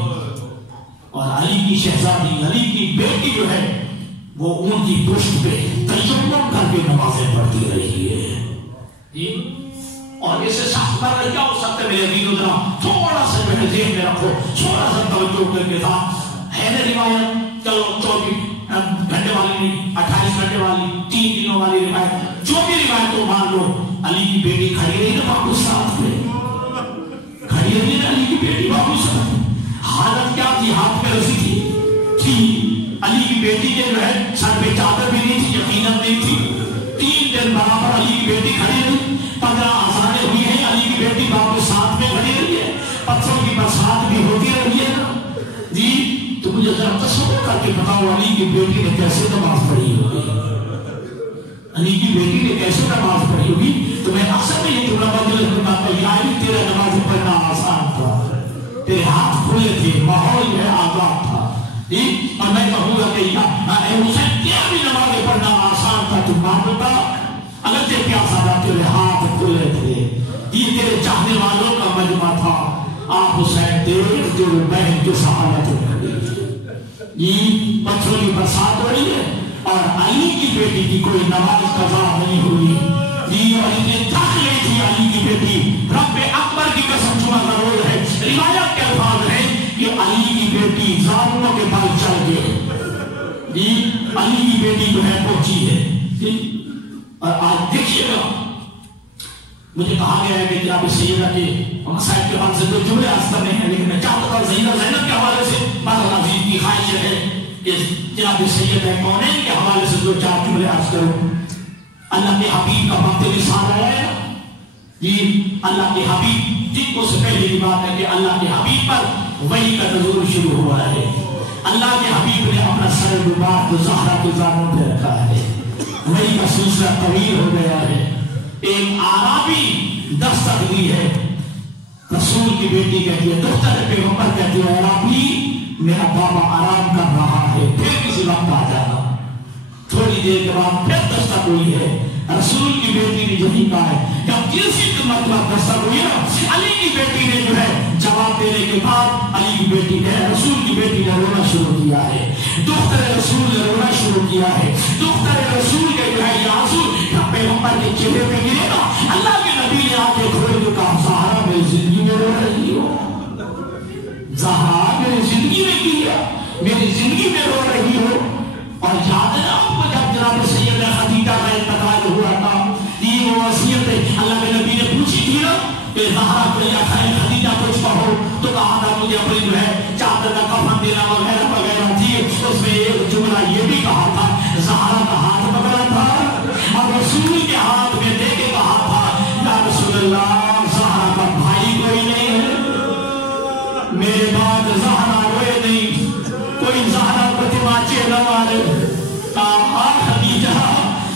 اور علی کی شہزادی علی کی بیٹی جو ہے وہ ان کی پشت پہ تجمم کر کے نمازیں پڑھتی رہی ہے۔ اور اسے سخت پر کیا ہو سکتا ہے میرے دین ذرا تھوڑا سا میں ذہن میں رکھو، تھوڑا سا توجہ کر کے تھا ہے نا روایت، چلو 24 گھنٹے والی نہیں، 28 گھنٹے والی، 3 دنوں والی روایت، جو بھی روایت ہو مان لو علی کی بیٹی کھڑی رہی نا باپو ساتھ میں، کھڑی رہی نا علی کی بیٹی باپو ساتھ میں۔ حالت کیا تھی؟ ہاتھ پہ رسی تھی علی کی بیٹی کے جو ہے سر پہ چادر بھی نہیں تھی، یقیناً نہیں تھی۔ 3 دن برابر علی کی بیٹی کھڑی رہی، 15 آزادیں ہوئی ہیں، علی کی بیٹی باپو ساتھ میں کھڑی رہی ہے، پتھروں کی برسات بھی ہوتی رہی ہے نا جی۔ تو مجھے ذرا تصور کر کے بتاؤ علی کی بیٹی نے کیسے نماز پڑھی ہوگی، علی کی بیٹی نے کیسے نماز پڑھی ہوگی؟ تو میں اکثر میں یہ جملہ بدل بتاتا ہوں، یعنی تیرا نماز پڑھنا آسان تھا، تیرے ہاتھ کھلے تھے، ماحول جو ہے آزاد تھا جی۔ اور میں کہوں گا کہ حسین کیا بھی نماز پڑھنا آسان تھا، تو مان بتا اگرچہ پیاسا تھا، تیرے ہاتھ کھلے تھے، یہ تیرے چاہنے والوں کا مجمع تھا۔ آپ حسین دیکھ جو بہن کے سہارت کھڑی یہ پتھروں کی برسات ہو رہی ہے اور علی کی بیٹی کی کوئی نماز قضا نہیں ہوئی جی، اور انہیں تھک گئی تھی علی کی بیٹی۔ رب اکبر کی قسم جمعہ ضرور ہے، روایت کے الفاظ ہیں کہ علی کی بیٹی ظالموں کے بال چل گئے جی، علی کی بیٹی جو ہے پہنچی ہے جی۔ اور آج دیکھیے گا مجھے کہا گیا ہے کہ جناب سیدہ کے مسائل کے حوالے سے کوئی جملے آستہ نہیں ہے، لیکن میں چاہتا تھا زینب کے حوالے سے بہت عزیز کی خواہش ہے کہ جناب سیدہ کونین کے حوالے سے 2-4 جملے عرض کروں۔ اللہ کے حبیب کا وقت وصال آیا ہے جی، اللہ کے حبیب جن کو سے پہلے پہلی بات ہے کہ اللہ کے حبیب پر وحی کا نزول شروع ہوا ہے. اللہ کے حبیب نے اپنا سر مبارک زہرا کے زانوں پہ رکھا ہے. وحی کا سلسلہ طویل ہو گیا ہے. ایک عربی دستک دی ہے. رسول کی بیٹی کہتی ہے, دختر پیغمبر کہتی ہے, عربی میرا بابا آرام کر رہا ہے, پھر کسی وقت آ جانا. تھوڑی دیر کے بعد پھر دستک ہوئی ہے. رسول کی بیٹی نے یہی کہا ہے. جب تیسری مرتبہ دستک ہوئی نا, علی کی بیٹی نے جو ہے جواب دینے کے بعد علی کی بیٹی نے, رسول کی بیٹی نے رونا شروع کیا ہے. دختر رسول نے رونا شروع کیا ہے. دختر رسول کے جو ہے یہ آنسو پیغمبر کے چہرے پہ گرے گا. اللہ کے نبی نے آگے کھول کے کہا, زہرا میری زندگی میں رو رہی ہو, زہرا میری زندگی میں کی ہے, میری زندگی میں رو رہی ہو. اور یاد ہے آپ کو جب جناب سیدہ خدیجہ کا انتقال ہوا تھا, یہ وہ وصیت اللہ کے نبی نے پوچھی تھی نا کہ زہرا کو یا خدیجہ کچھ کہو, تو کہا تھا مجھے اپنی جو ہے چادر کا کفن دینا وغیرہ وغیرہ تھی. اس میں ایک جملہ یہ بھی کہا تھا, زہرا کا ہاتھ پکڑا تھا اور رسول کے ہاتھ میں دے کے کہا تھا, یا رسول اللہ زہرا کا بھائی کوئی نہیں ہے, میرے بعد زہرا روئے نہیں, کوئی زہرا کو تماچے نہ مارے. خدیجہ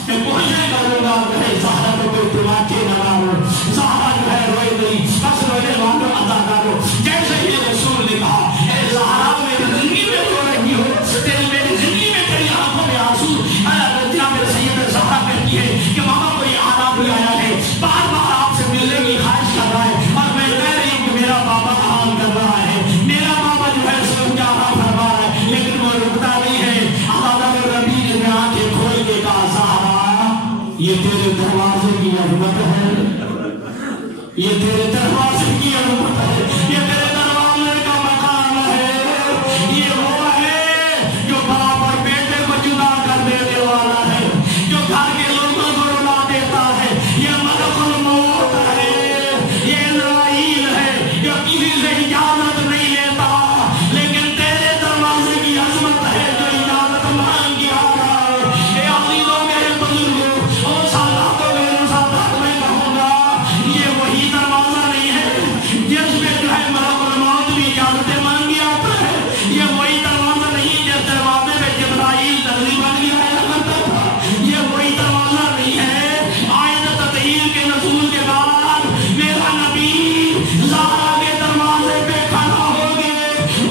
میں کوشش کروں گا کہ زہرا کو کوئی تماچے نہ مارو, زہرا جو ہے روئے نہیں, بس رونے والوں ادا کرو. جیسے ہی رسول نے کہا, اے زہرا میری زندگی میں رو رہی ہو, میری زندگی میں تیری آنکھوں میں آنسو. میرے سید زہرا کہتی ہے کہ ماما کوئی آرام بھی آیا ہے, بار بار آپ سے ملنے کی خواہش کر رہا ہے, اور میں کہہ رہی ہوں کہ میرا بابا آرام کر رہا ہے, میرا بابا جو ہے سن جا رہا فرما رہا ہے, لیکن وہ رکتا نہیں ہے. اللہ ربی نے آنکھیں کھول کے کہا, زہرا یہ تیرے دروازے کی عظمت ہے, یہ تیرے دروازے کی عظمت ہے, یہ تیرے دروازے کا مقام ہے. یہ وہ ہے جو باپ اور بیٹے کو جدا کر دینے والا ہے, جو گھر کے لوگوں کو رلا دیتا ہے. یہ ملک الموت ہے, یہ اسرائیل ہے جو کسی سے اجازت نہیں لیتا, لیکن تیرے دروازے کی عظمت ہے جو اجازت مانگ کے آ رہا ہے. اے عزیزوں میرے بزرگوں اور ساداتوں میرے سادات میں کہوں گا, یہ وہی دروازہ نہیں ہے جس میں جو ہے ملک الموت بھی اجازتیں مانگ کے آتا ہے. یہ وہی دروازہ نہیں جس دروازے میں جبرائیل تقریباً بھی آیا کرتا تھا. یہ وہی دروازہ نہیں ہے آیت تطہیر کے نزول کے بعد میرا نبی زہرا کے دروازے پہ کھڑا ہو گئے,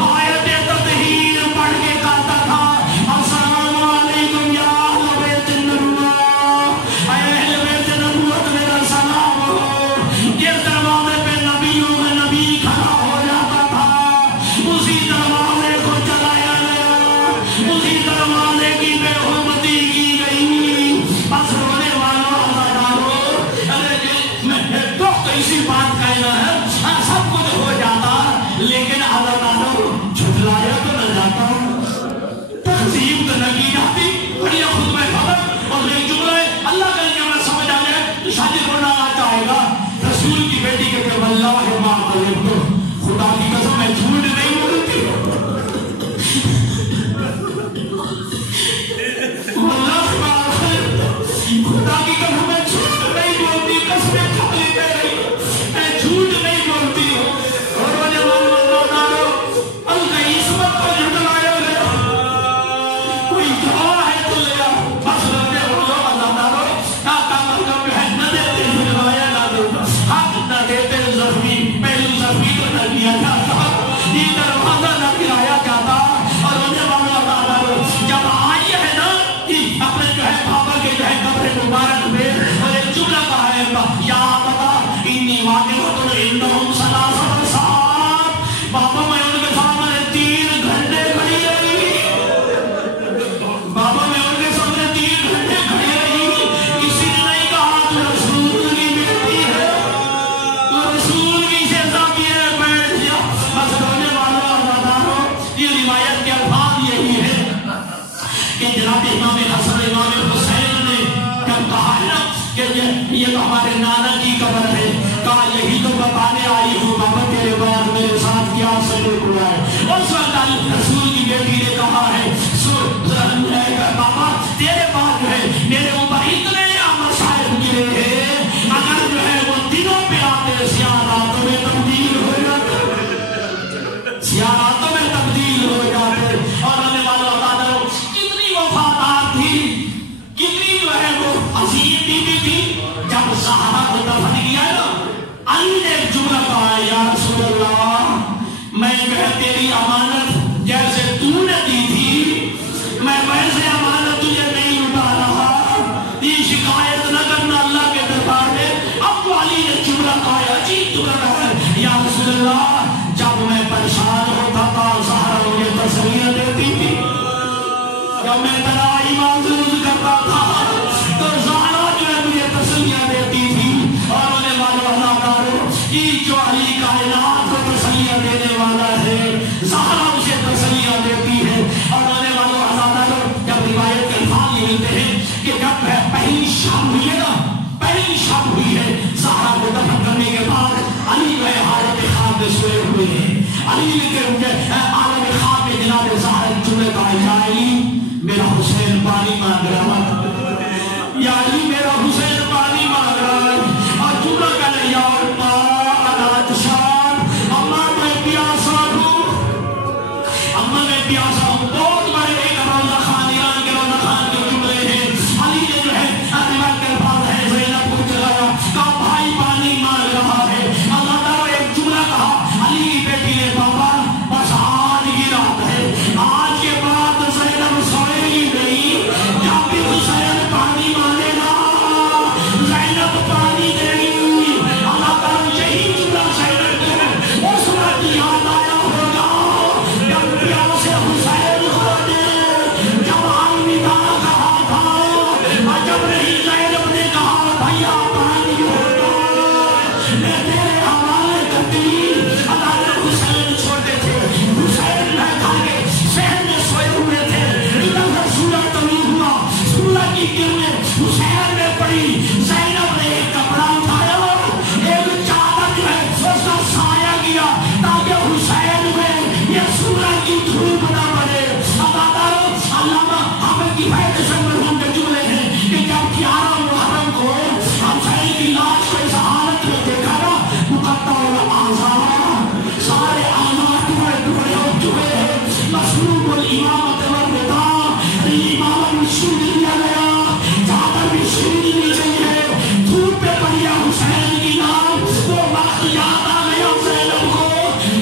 آیت تطہیر پڑھ کے کہتا تھا, السلام علیکم یا اہل بیت النبوۃ, اے اہل بیت نبوت میرا سلام ہو. جس دروازے پہ نبیوں کا نبی کھڑا ہو جاتا تھا, اسی دروازے کو چلایا گیا, اسی دروازے کی بے حرمتی کی گئی. بس رونے والوں عزاداروں, دکھ اسی بات کا ہے, سب کچھ ہو جاتا, لیکن عزاداروں جھٹلایا تو نہ جاتا, تہذیب تو نہ کی جاتی. بڑی خود میں خبر اور ایک جملہ اللہ کا جملہ سمجھ آ جائے تو شادی کرنا آتا آئے گا. رسول کی بیٹی کے کہ واللہ ما قلبت, خدا کی قسم میں جھوٹ نہیں بولتی, واللہ ما قلبت, خدا کی قسم میں جھوٹ نہیں بولتی, قسمیں کھا لی میری, میں جھوٹ نہیں بولتی ہوں. اور رونے والوں عزاداروں, اللہ عصمت کو جھٹلایا گیا, کوئی گواہ ہے تو لیا. بس رونے والوں عزاداروں, جو ہے نہ دیتے جھٹلایا نہ دیتا, حق نہ دیتے زخمی, پہلو زخمی تو نہ کیا جاتا, یہ دروازہ نہ گرایا جاتا. اور رونے والوں عزاداروں, جب آئی ہے نا اپنے جو ہے بابا کے جو ہے قبر مبارک میں, اور ایک جملہ کہا ہے, یا بتا انی واقعۃ عندہم ثلاثۃ ساعات, بابا میں ان کے سامنے 3 گھنٹے کھڑی رہی, بابا میں ان کے سامنے 3 گھنٹے کھڑی رہی. کسی نے نہیں کہا تو رسول کی بیٹی ہے, تو رسول کی شہزادی ہے, بیٹھ جا. بس رونے والوں عزاداروں, یہ روایت کے الفاظ یہی ہے کہ جناب امام حسن امام حسین نے جب کہا نا کہ یہ تو ہمارے نانا کی قبر ہے, کہا یہی تو بتانے آئی ہوں بابا تیرے بعد میرے ساتھ کیا سلوک ہوا ہے. اس وقت رسول کی بیٹی نے کہا ہے, بابا تیرے بعد جو ہے میرے اوپر اتنے مسائل گرے ہیں, اگر جو ہے وہ دنوں پہ آتے سیاہ راتوں میں تبدیل ہو جائے. امانت جیسے تو نے دی تھی میں ویسے امانت تجھے نہیں لٹا رہا. یہ شکایت نہ کرنا اللہ کے دربار میں. اب علی نے جملہ کہا عجیب تو کر رہا ہے یا رسول اللہ جب میں پریشان ہوتا تھا زہرا مجھے تسلیاں دیتی تھی. جب میں تنہائی معذور کرتا تھا تو زہرا جو ہے مجھے تسلیاں دیتی تھی. اور انہیں والو اللہ کارو یہ جو علی کائنات کو تسلیاں دینے والا ہے زہرا اسے تسلیاں دیتی ہے. اور انہیں والو اللہ کارو جب روایت کے الفاظ یہ ملتے ہیں کہ جب پہلی شام ہوئی ہے نا پہلی شام ہوئی ہے زہرا کو دفن کرنے کے بعد علی جو ہے حالت خواب میں سوئے ہوئے ہیں. علی کے عالم خواب میں جناب زہرا جملے کہا یا علی میرا حسین پانی مانگ رہا ہے یا علی میرا حسین پانی مانگ رہا ہے. اور جملہ کہا یا اماں میں پیاسا ہوں اماں میں پیاسا ہوں. بہت بڑے ایک روزہ خان ایران کے روزہ خان کے جملے ہیں. علی نے جو ہے روایت کے الفاظ ہے زینب کو جگایا کہا بھائی پانی مانگ رہا ہے. اللہ تعالیٰ ایک جملہ کہا علی کی بیٹی نے بابا بس آج کی رات ہے آج کے بعد زینب سوئے گی نہیں. جب بھی حسین پانی مانگے گا زینب پانی دے گی. اللہ تعالیٰ یہی جملہ زینب کو اس وقت یاد آیا ہوگا جب پیاسے حسین ہوتے جب الوداع کہا تھا اور جب نہیں زینب نے کہا بھیا پانی ہوگا میں تیرے حوالے کرتی. اللہ نے حسین چھوٹے تھے حسین میں کھا کے شہر میں سوئے ہوئے تھے. ادھر سے سورج طلوع ہوا سورج کی کرنیں حسین میں پڑی. زینب نے ایک کپڑا اٹھایا ایک چادر جو ہے اس کا سایہ کیا تاکہ حسین میں یہ سورج کی دھوپ نہ پڑے. علامہ حامد کی فائدے مرحوم کے جملے ہیں کہ جب 11 محرم کو حسین کی لاش کو اس حالت میں دیکھا نا مقطع الاعضاء سارے اعضاء ٹکڑے ٹکڑے ہو چکے ہیں. مصلوب الامامت والرضا امامت بھی چھین لیا گیا چادر بھی چھین لی گئی ہے. دھوپ پہ پڑیا حسین کی نام وہ وقت یاد آ گیا زینب کو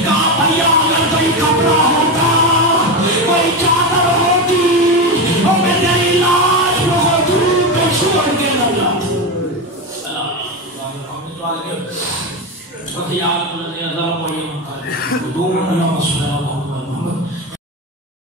کہا بھیا اگر کوئی کپڑا ہوتا کوئی چادر ہوتی اور میں تیری لاش کو دھوپ پہ چھوڑ کے نہ جاتا. خیال اللہ پڑھیے دونوں اللہ